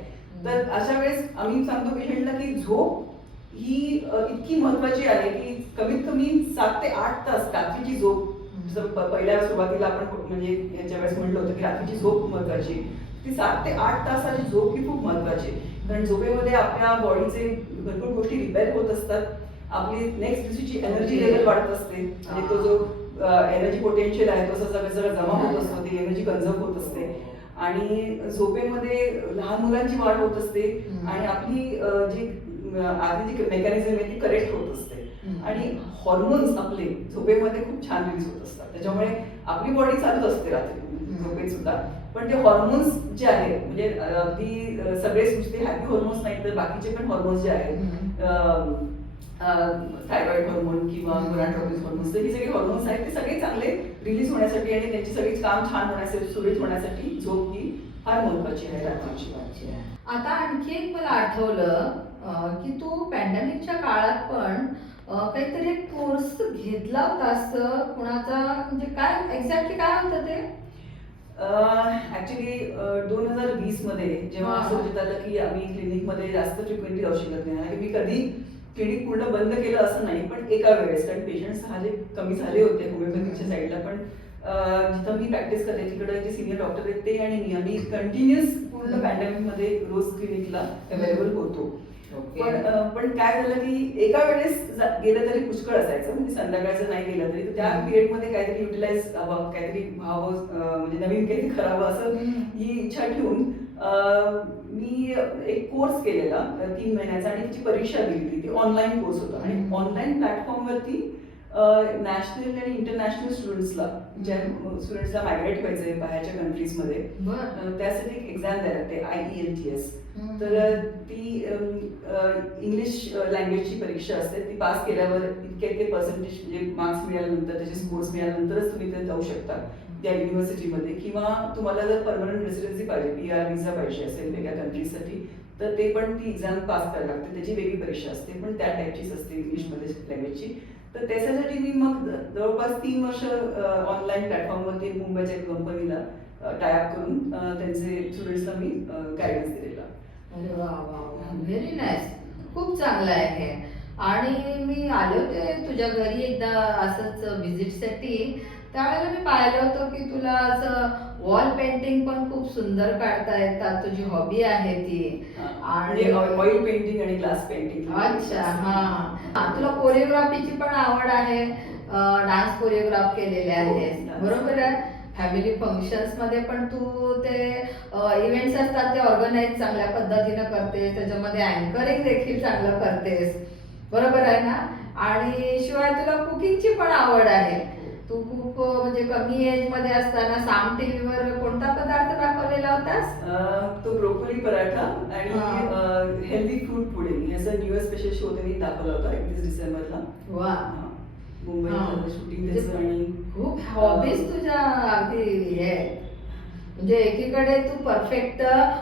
तर अशा वेळेस आम्ही सांगतो पेशंटला की झोप ही इतकी महत्वाची आहे की कमीत कमी 7 ते 8 तास रात्रीची झोप. जसं पहिल्या सुरुवातीला आपण म्हणजे याच्या वेळेस म्हटलं होतं की रात्रीची झोप महत्वाची, ती 7 ते 8 तासाची झोप ही खूप महत्वाची. कारण झोपेमध्ये आपल्या बॉडीचे भरपूर गोष्टी रिपेअर होत असतात, आपली नेक्स्ट दिवशीची एनर्जी लेवल वाढत असते, म्हणजे तो जो एनर्जी पोटेन्शियल आहे तो सगळं जमा होत असतो, ती एनर्जी कन्झर्व होत असते आणि झोपेमध्ये लहान मुलांची वाढ होत असते आणि आपली जी आधी जी मेकॅनिझम आहे ती करेक्ट होत असते आणि हॉर्मोन्स आपले झोपेमध्ये खूप छान रिलीज होत असतात, त्याच्यामुळे आपली बॉडी चालत असते रात्री झोपेत सुद्धा. पण ते हॉर्मोन्स जे आहेत म्हणजे अगदी सगळेच नुसते हॅपी हॉर्मोन्स नाहीत तर बाकीचे पण हॉर्मोन्स जे आहेत थायरॉइड हॉर्मोन किंवा गोनाड्रोपिन हॉर्मोन्स, तर ही सगळी हॉर्मोन्स आहेत ते सगळे चांगले रिलीज होण्यासाठी आणि त्यांची सगळी काम छान होण्यासाठी सुरळीत होण्यासाठी झोप ही फार महत्वाची आहे राखण्याची. आता आणखी एक मला आठवलं की तू पॅन्डेमिकच्या काळात पण काहीतरी एक कोर्स घेतला होतास कुणाचा, म्हणजे काय एक्झॅक्टली काय होतं ते? ऍक्च्युली 2020 मध्ये जेव्हा हा. असं होत आलं की आम्ही क्लिनिकमध्ये जास्त फ्रिक्वेंटली जाऊ शकत नाही आणि मी कधी क्लिनिक पूर्ण बंद केलं असं नाही, पण एका वेळेस कारण पेशंट्स हा जे कमी झाले होते होमिओपॅथीच्या साईडला, पण जिथं मी प्रॅक्टिस करते तिकडे जे सिनियर डॉक्टर आहेत ते आणि मी आम्ही कंटिन्युअस पूर्ण पॅन्डेमिक मध्ये रोज क्लिनिकला अवेलेबल होतो. पण काय झालं की एका वेळेस गेलं तरी पुष्कळ असायचं, म्हणजे संध्याकाळचं नाही गेलं तरी तर त्या पिरियडमध्ये काहीतरी युटिलाइज व्हावं, काहीतरी व्हावं, म्हणजे नवीन काहीतरी करावं असं ही इच्छा ठेवून मी एक कोर्स केलेला 3 महिन्याचा आणि त्याची परीक्षा दिली. ती ऑनलाईन कोर्स होता आणि ऑनलाईन प्लॅटफॉर्मवरती नॅशनल आणि इंटरनॅशनल स्टुडंट्सला, ज्या स्टुडंट्सला मायग्रेट व्हायचंय बाहेरच्या कंट्रीजमध्ये, त्यासाठी एक एक्झाम द्यायला लागते IELTS. तर ती इंग्लिश लँग्वेजची परीक्षा असते. ती पास केल्यावर इतके पर्सेंटेज म्हणजे मार्क्स मिळाल्यानंतर, त्याचे स्कोर्स मिळाल्यानंतरच तुम्ही ते जाऊ शकता त्या युनिव्हर्सिटीमध्ये. किंवा तुम्हाला जर परमनंट रेसिडेन्सी पाहिजे, PR व्हिसा पाहिजे असेल वेगळ्या कंट्रीजसाठी, तर ते पण ती एक्झाम पास करायला लागते. त्याची वेगळी परीक्षा असते, पण त्या टाईपचीच असते इंग्लिशमध्ये लँग्वेजची. तर त्याच्यासाठी मी मग जवळपास 3 वर्ष ऑनलाईन प्लॅटफॉर्मवरती मुंबईच्या एक कंपनीला टायअप करून त्यांचे स्टुडंट्सला मी गायडन्स दिलेला. अरे वा वा वा, व्हेरी नाईस, खूप चांगलं आहे हे. आणि मी आले होते तुझ्या घरी एकदा असंच व्हिजिटसाठी, त्यावेळेला मी पाहिलं होतं की तुला असं वॉल पेंटिंग पण खूप सुंदर काढता येतात, तुझी हॉबी आहे ती. आणि ऑइल पेंटिंग आणि ग्लास पेंटिंग. अच्छा, हा, तुला कोरिओग्राफीची पण आवड आहे, डान्स कोरिओग्राफ केलेले आहेत, बरोबर आहे. फॅमिली फंक्शन्स मध्ये पण तू ते इव्हेंट्स असतात ते ऑर्गनाईज चांगल्या पद्धतीनं करतेस, त्याच्यामध्ये अँकरिंग देखील चांगलं करतेस, बरोबर आहे ना. आणि शिवाय तुला कुकिंगची पण आवड आहे. तू खूप म्हणजे कमी एज मध्ये असताना साम टीव्हीवर कोणता पदार्थ दाखवलेला होतास? तो ब्रोकोली पराठा आणि हेल्दी फ्रूट पुडिंग याचा न्यू इयर स्पेशल शो त्यांनी दाखवला होता 31 डिसेंबरला. वा, मुंबईत शूटिंग त्याचं. आणि खूप हॉबीज तुझ्या अगदी हे आहेत. म्हणजे एकीकडे तू परफेक्ट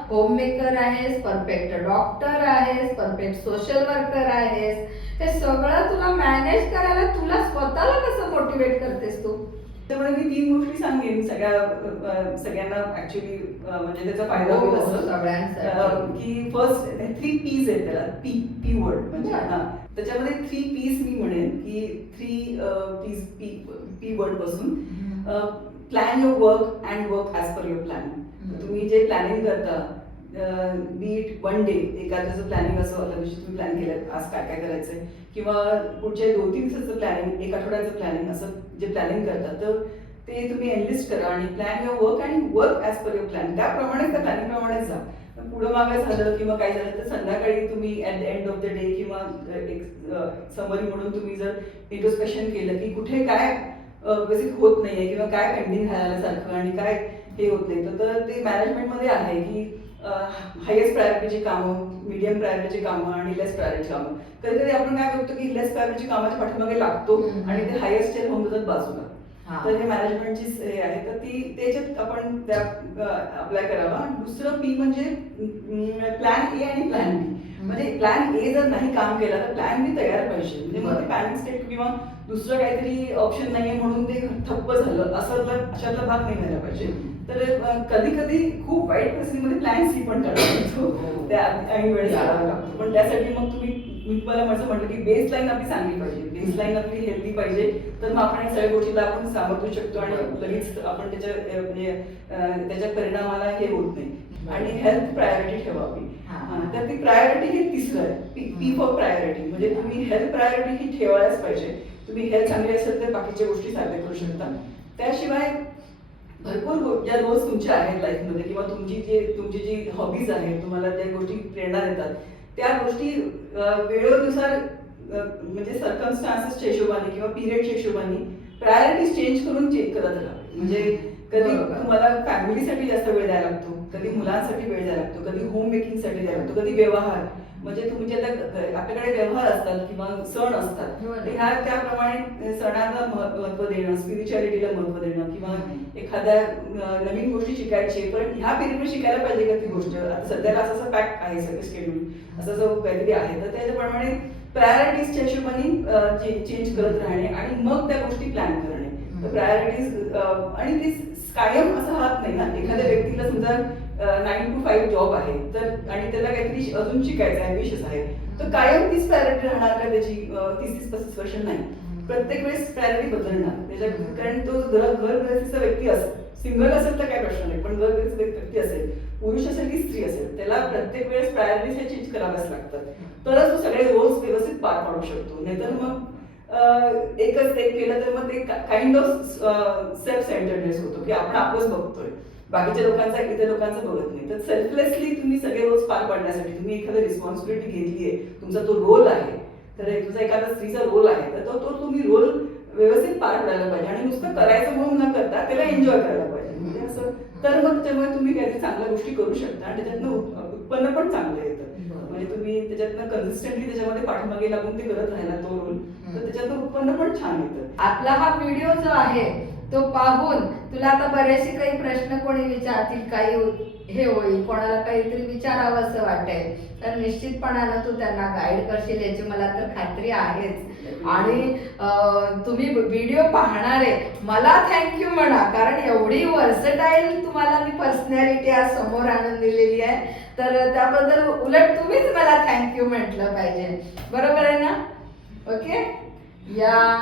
होममेकर आहेस, परफेक्ट डॉक्टर आहेस, परफेक्ट सोशल वर्कर आहेस. हे सगळं तुला मॅनेज करायला तुला स्वतःला कसं मोटिवेट करतेस तू? त्यामुळे मी 3 गोष्टी सांगेन सगळ्यांना ऍक्च्युली, म्हणजे त्याचा फायदा होईल असं सगळ्यांसाठी. की फर्स्ट 3 P's आहेत त्याला. पी वर्ड म्हणजे त्याच्यामध्ये 3 P's मी म्हणेन की 3 P's P वर्ड पासून plan your work and work as per your plan. तुम्ही जे प्लॅनिंग करता, बी इट 1 डे, एखाद्याचं प्लॅनिंग असं आलं दिवशी तुम्ही प्लॅन केलं आज काय काय करायचंय, किंवा पुढच्या 2-3 दिवसाचं प्लॅनिंग, 1 आठवड्याचं प्लॅनिंग, असं जे प्लॅनिंग करता तर ते तुम्ही एनलिस्ट करा आणि प्लॅन युअर वर्क आणि work as per your plan. त्याप्रमाणे त्या प्लॅनिंग प्रमाणेच जा. पुढं मागे झालं किंवा काय झालं तर संध्याकाळी तुम्ही at the end of the day किंवा एक समरी म्हणून तुम्ही जर इंट्रोस्पेक्शन केलं की कुठे काय बेसिक होत नाहीये किंवा काय पेंडिंग राहिल्यासारखं आणि काय हे होत नाही, तर ते मॅनेजमेंटमध्ये आहे की हायेस्ट प्रायोरिटीची कामं, मीडियम प्रायोरिटीची कामं आणि लेस प्रायोरिटी कामं. कधी कधी आपण काय करतो की लेस प्रायोरिटीची कामाच्या पाठीमागे लागतो आणि ते हायेस्ट होऊन जातात बाजूला. तर हे मॅनेजमेंटचीच हे आहे, तर ती त्याच्यात आपण त्या अप्लाय करावा. दुसरं P म्हणजे प्लॅन ए आणि प्लॅन बी. म्हणजे प्लॅन ए जर नाही काम केला तर प्लॅन बी तयार पाहिजे. म्हणजे मग ते पॅनिक स्टेट किंवा दुसरं काहीतरी ऑप्शन नाहीये म्हणून ते ठप्प झालं असं अशातला भाग नाही व्हायला पाहिजे. तर कधी कधी खूप वाईट परिस्थितीमध्ये प्लॅन सी पण करावा लागतो, त्या ऐन वेळेस करावा लागतो. पण त्यासाठी मग मी तुम्हाला म्हटलं की बेस लाईन आपली चांगली पाहिजे, बेस लाईन आपली हेल्दी पाहिजे, तर मग आपण सगळ्या गोष्टीला आपण सामोरू शकतो आणि लगेच आपण त्याच्या म्हणजे त्याच्या परिणामाला हे होत नाही. आणि हेल्थ प्रायोरिटी ठेवावी. तर ती प्रायोरिटी हे तिसरं आहे, P फॉर प्रायोरिटी. म्हणजे तुम्ही हेल्थ प्रायोरिटी ही ठेवायलाच पाहिजे. तुम्ही हेल्थ चांगली असेल तर बाकीच्या गोष्टी साध्य करू शकता. त्याशिवाय भरपूर ज्या रोज तुमच्या आहेत लाईफमध्ये किंवा तुमची जी हॉबीज आहेत, तुम्हाला ज्या गोष्टी प्रेरणा देतात, त्या गोष्टी वेळेनुसार म्हणजे सर्कमस्टान्सेसच्या हिशोबाने किंवा पिरियडच्या हिशोबाने प्रायोरिटीज चेंज करून चेक करत राहा. म्हणजे कधी तुम्हाला फॅमिलीसाठी जास्त वेळ द्यायला लागतो, कधी मुलांसाठी वेळ द्यायला लागतो, कधी होम मेकिंगसाठी द्यायला लागतो, कधी व्यवहार, म्हणजे तुम्ही जे आता आपल्याकडे व्यवहार असतात किंवा सण असतात हो ना. तर ह्या त्याप्रमाणे सणांना महत्व देणं, स्पिरिच्युअलिटीला महत्व देणं किंवा एखाद्या नवीन गोष्टी शिकायची पण ह्या पिरियडमध्ये शिकायला पाहिजे का ती गोष्ट. आता सध्याला असं पॅक आहे सगळं शेड्यूल असं जो काहीतरी आहे तर त्याच्याप्रमाणे प्रायोरिटीजच्या हिशोबाने चेंज करत राहणे आणि मग त्या गोष्टी प्लॅन करणे. तर प्रायोरिटीज आणि ती कायम असं राहत नाही ना. एखाद्या व्यक्तीला समजा 9 to 5 जॉब आहे तर आणि त्याला काहीतरी अजून शिकायचं आहे, विशेष आहे तर कायम तीच प्रायोरिटी राहणार का त्याची 30-35 वर्ष नाही. प्रत्येक वेळेस प्रायोरिटी बदलणार त्याच्या. कारण तो घर गृहस्थीचा व्यक्ती असेल, सिंगल असेल तर काय प्रश्न नाही, पण घर गृहस्थ व्यक्ती असेल, पुरुष असेल की स्त्री असेल, त्याला प्रत्येक वेळेस प्रायोरिटीज हे चेंज कराव्याच लागतात. तरच तो सगळे रोल्स व्यवस्थित पार पाडू शकतो. नाहीतर मग एकच एक केलं तर मग ते काइंड ऑफ सेल्फ सेंटर्डनेस होतो की आपण आपलंच बघतोय, बाकीच्या लोकांचा इतर लोकांचं बघत नाही. तर सेल्फलेसली तुम्ही सगळे रोल्स पार पाडण्यासाठी तुम्ही एखादी रिस्पॉन्सिबिलिटी घेतली आहे, तुमचा तो रोल आहे, तर तुमचा एखादा स्त्रीचा रोल आहे तर तो तुम्ही रोल व्यवस्थित पार पाडायला पाहिजे आणि नुसतं करायचं म्हणून न करता त्याला एन्जॉय करायला पाहिजे. म्हणजे असं तर मग त्याच्यामुळे तुम्ही काहीतरी चांगल्या गोष्टी करू शकता आणि त्याच्यातनं उत्पन्न पण चांगलं येतं. म्हणजे तुम्ही त्याच्यातनं कन्सिस्टंटली त्याच्यामध्ये पाठीमागे लागून ते करत राहिला तो रोल तर त्याच्यातनं उत्पन्न पण छान येतं. आपला हा व्हिडिओ जो आहे तो पाहून तुला आता बरेचसे काही प्रश्न कोणी विचारतील, काही हे होईल, कोणाला काहीतरी विचारावं असं वाटेल तर निश्चितपणानं तू त्यांना गाईड करशील याची मला तर खात्री आहेच. आणि तुम्ही व्हिडिओ पाहणारे मला थँक्यू म्हणा, कारण एवढी वर्सटाईल तुम्हाला मी पर्सनॅलिटी आज समोर आणून दिलेली आहे तर त्याबद्दल उलट तुम्हीच मला थँक्यू म्हटलं पाहिजे. बरोबर आहे ना? ओके या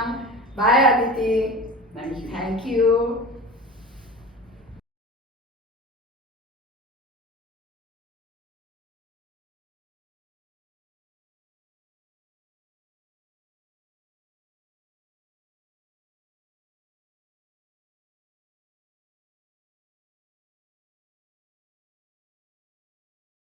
बाय आदिती. थँक्यू. थँक्यू.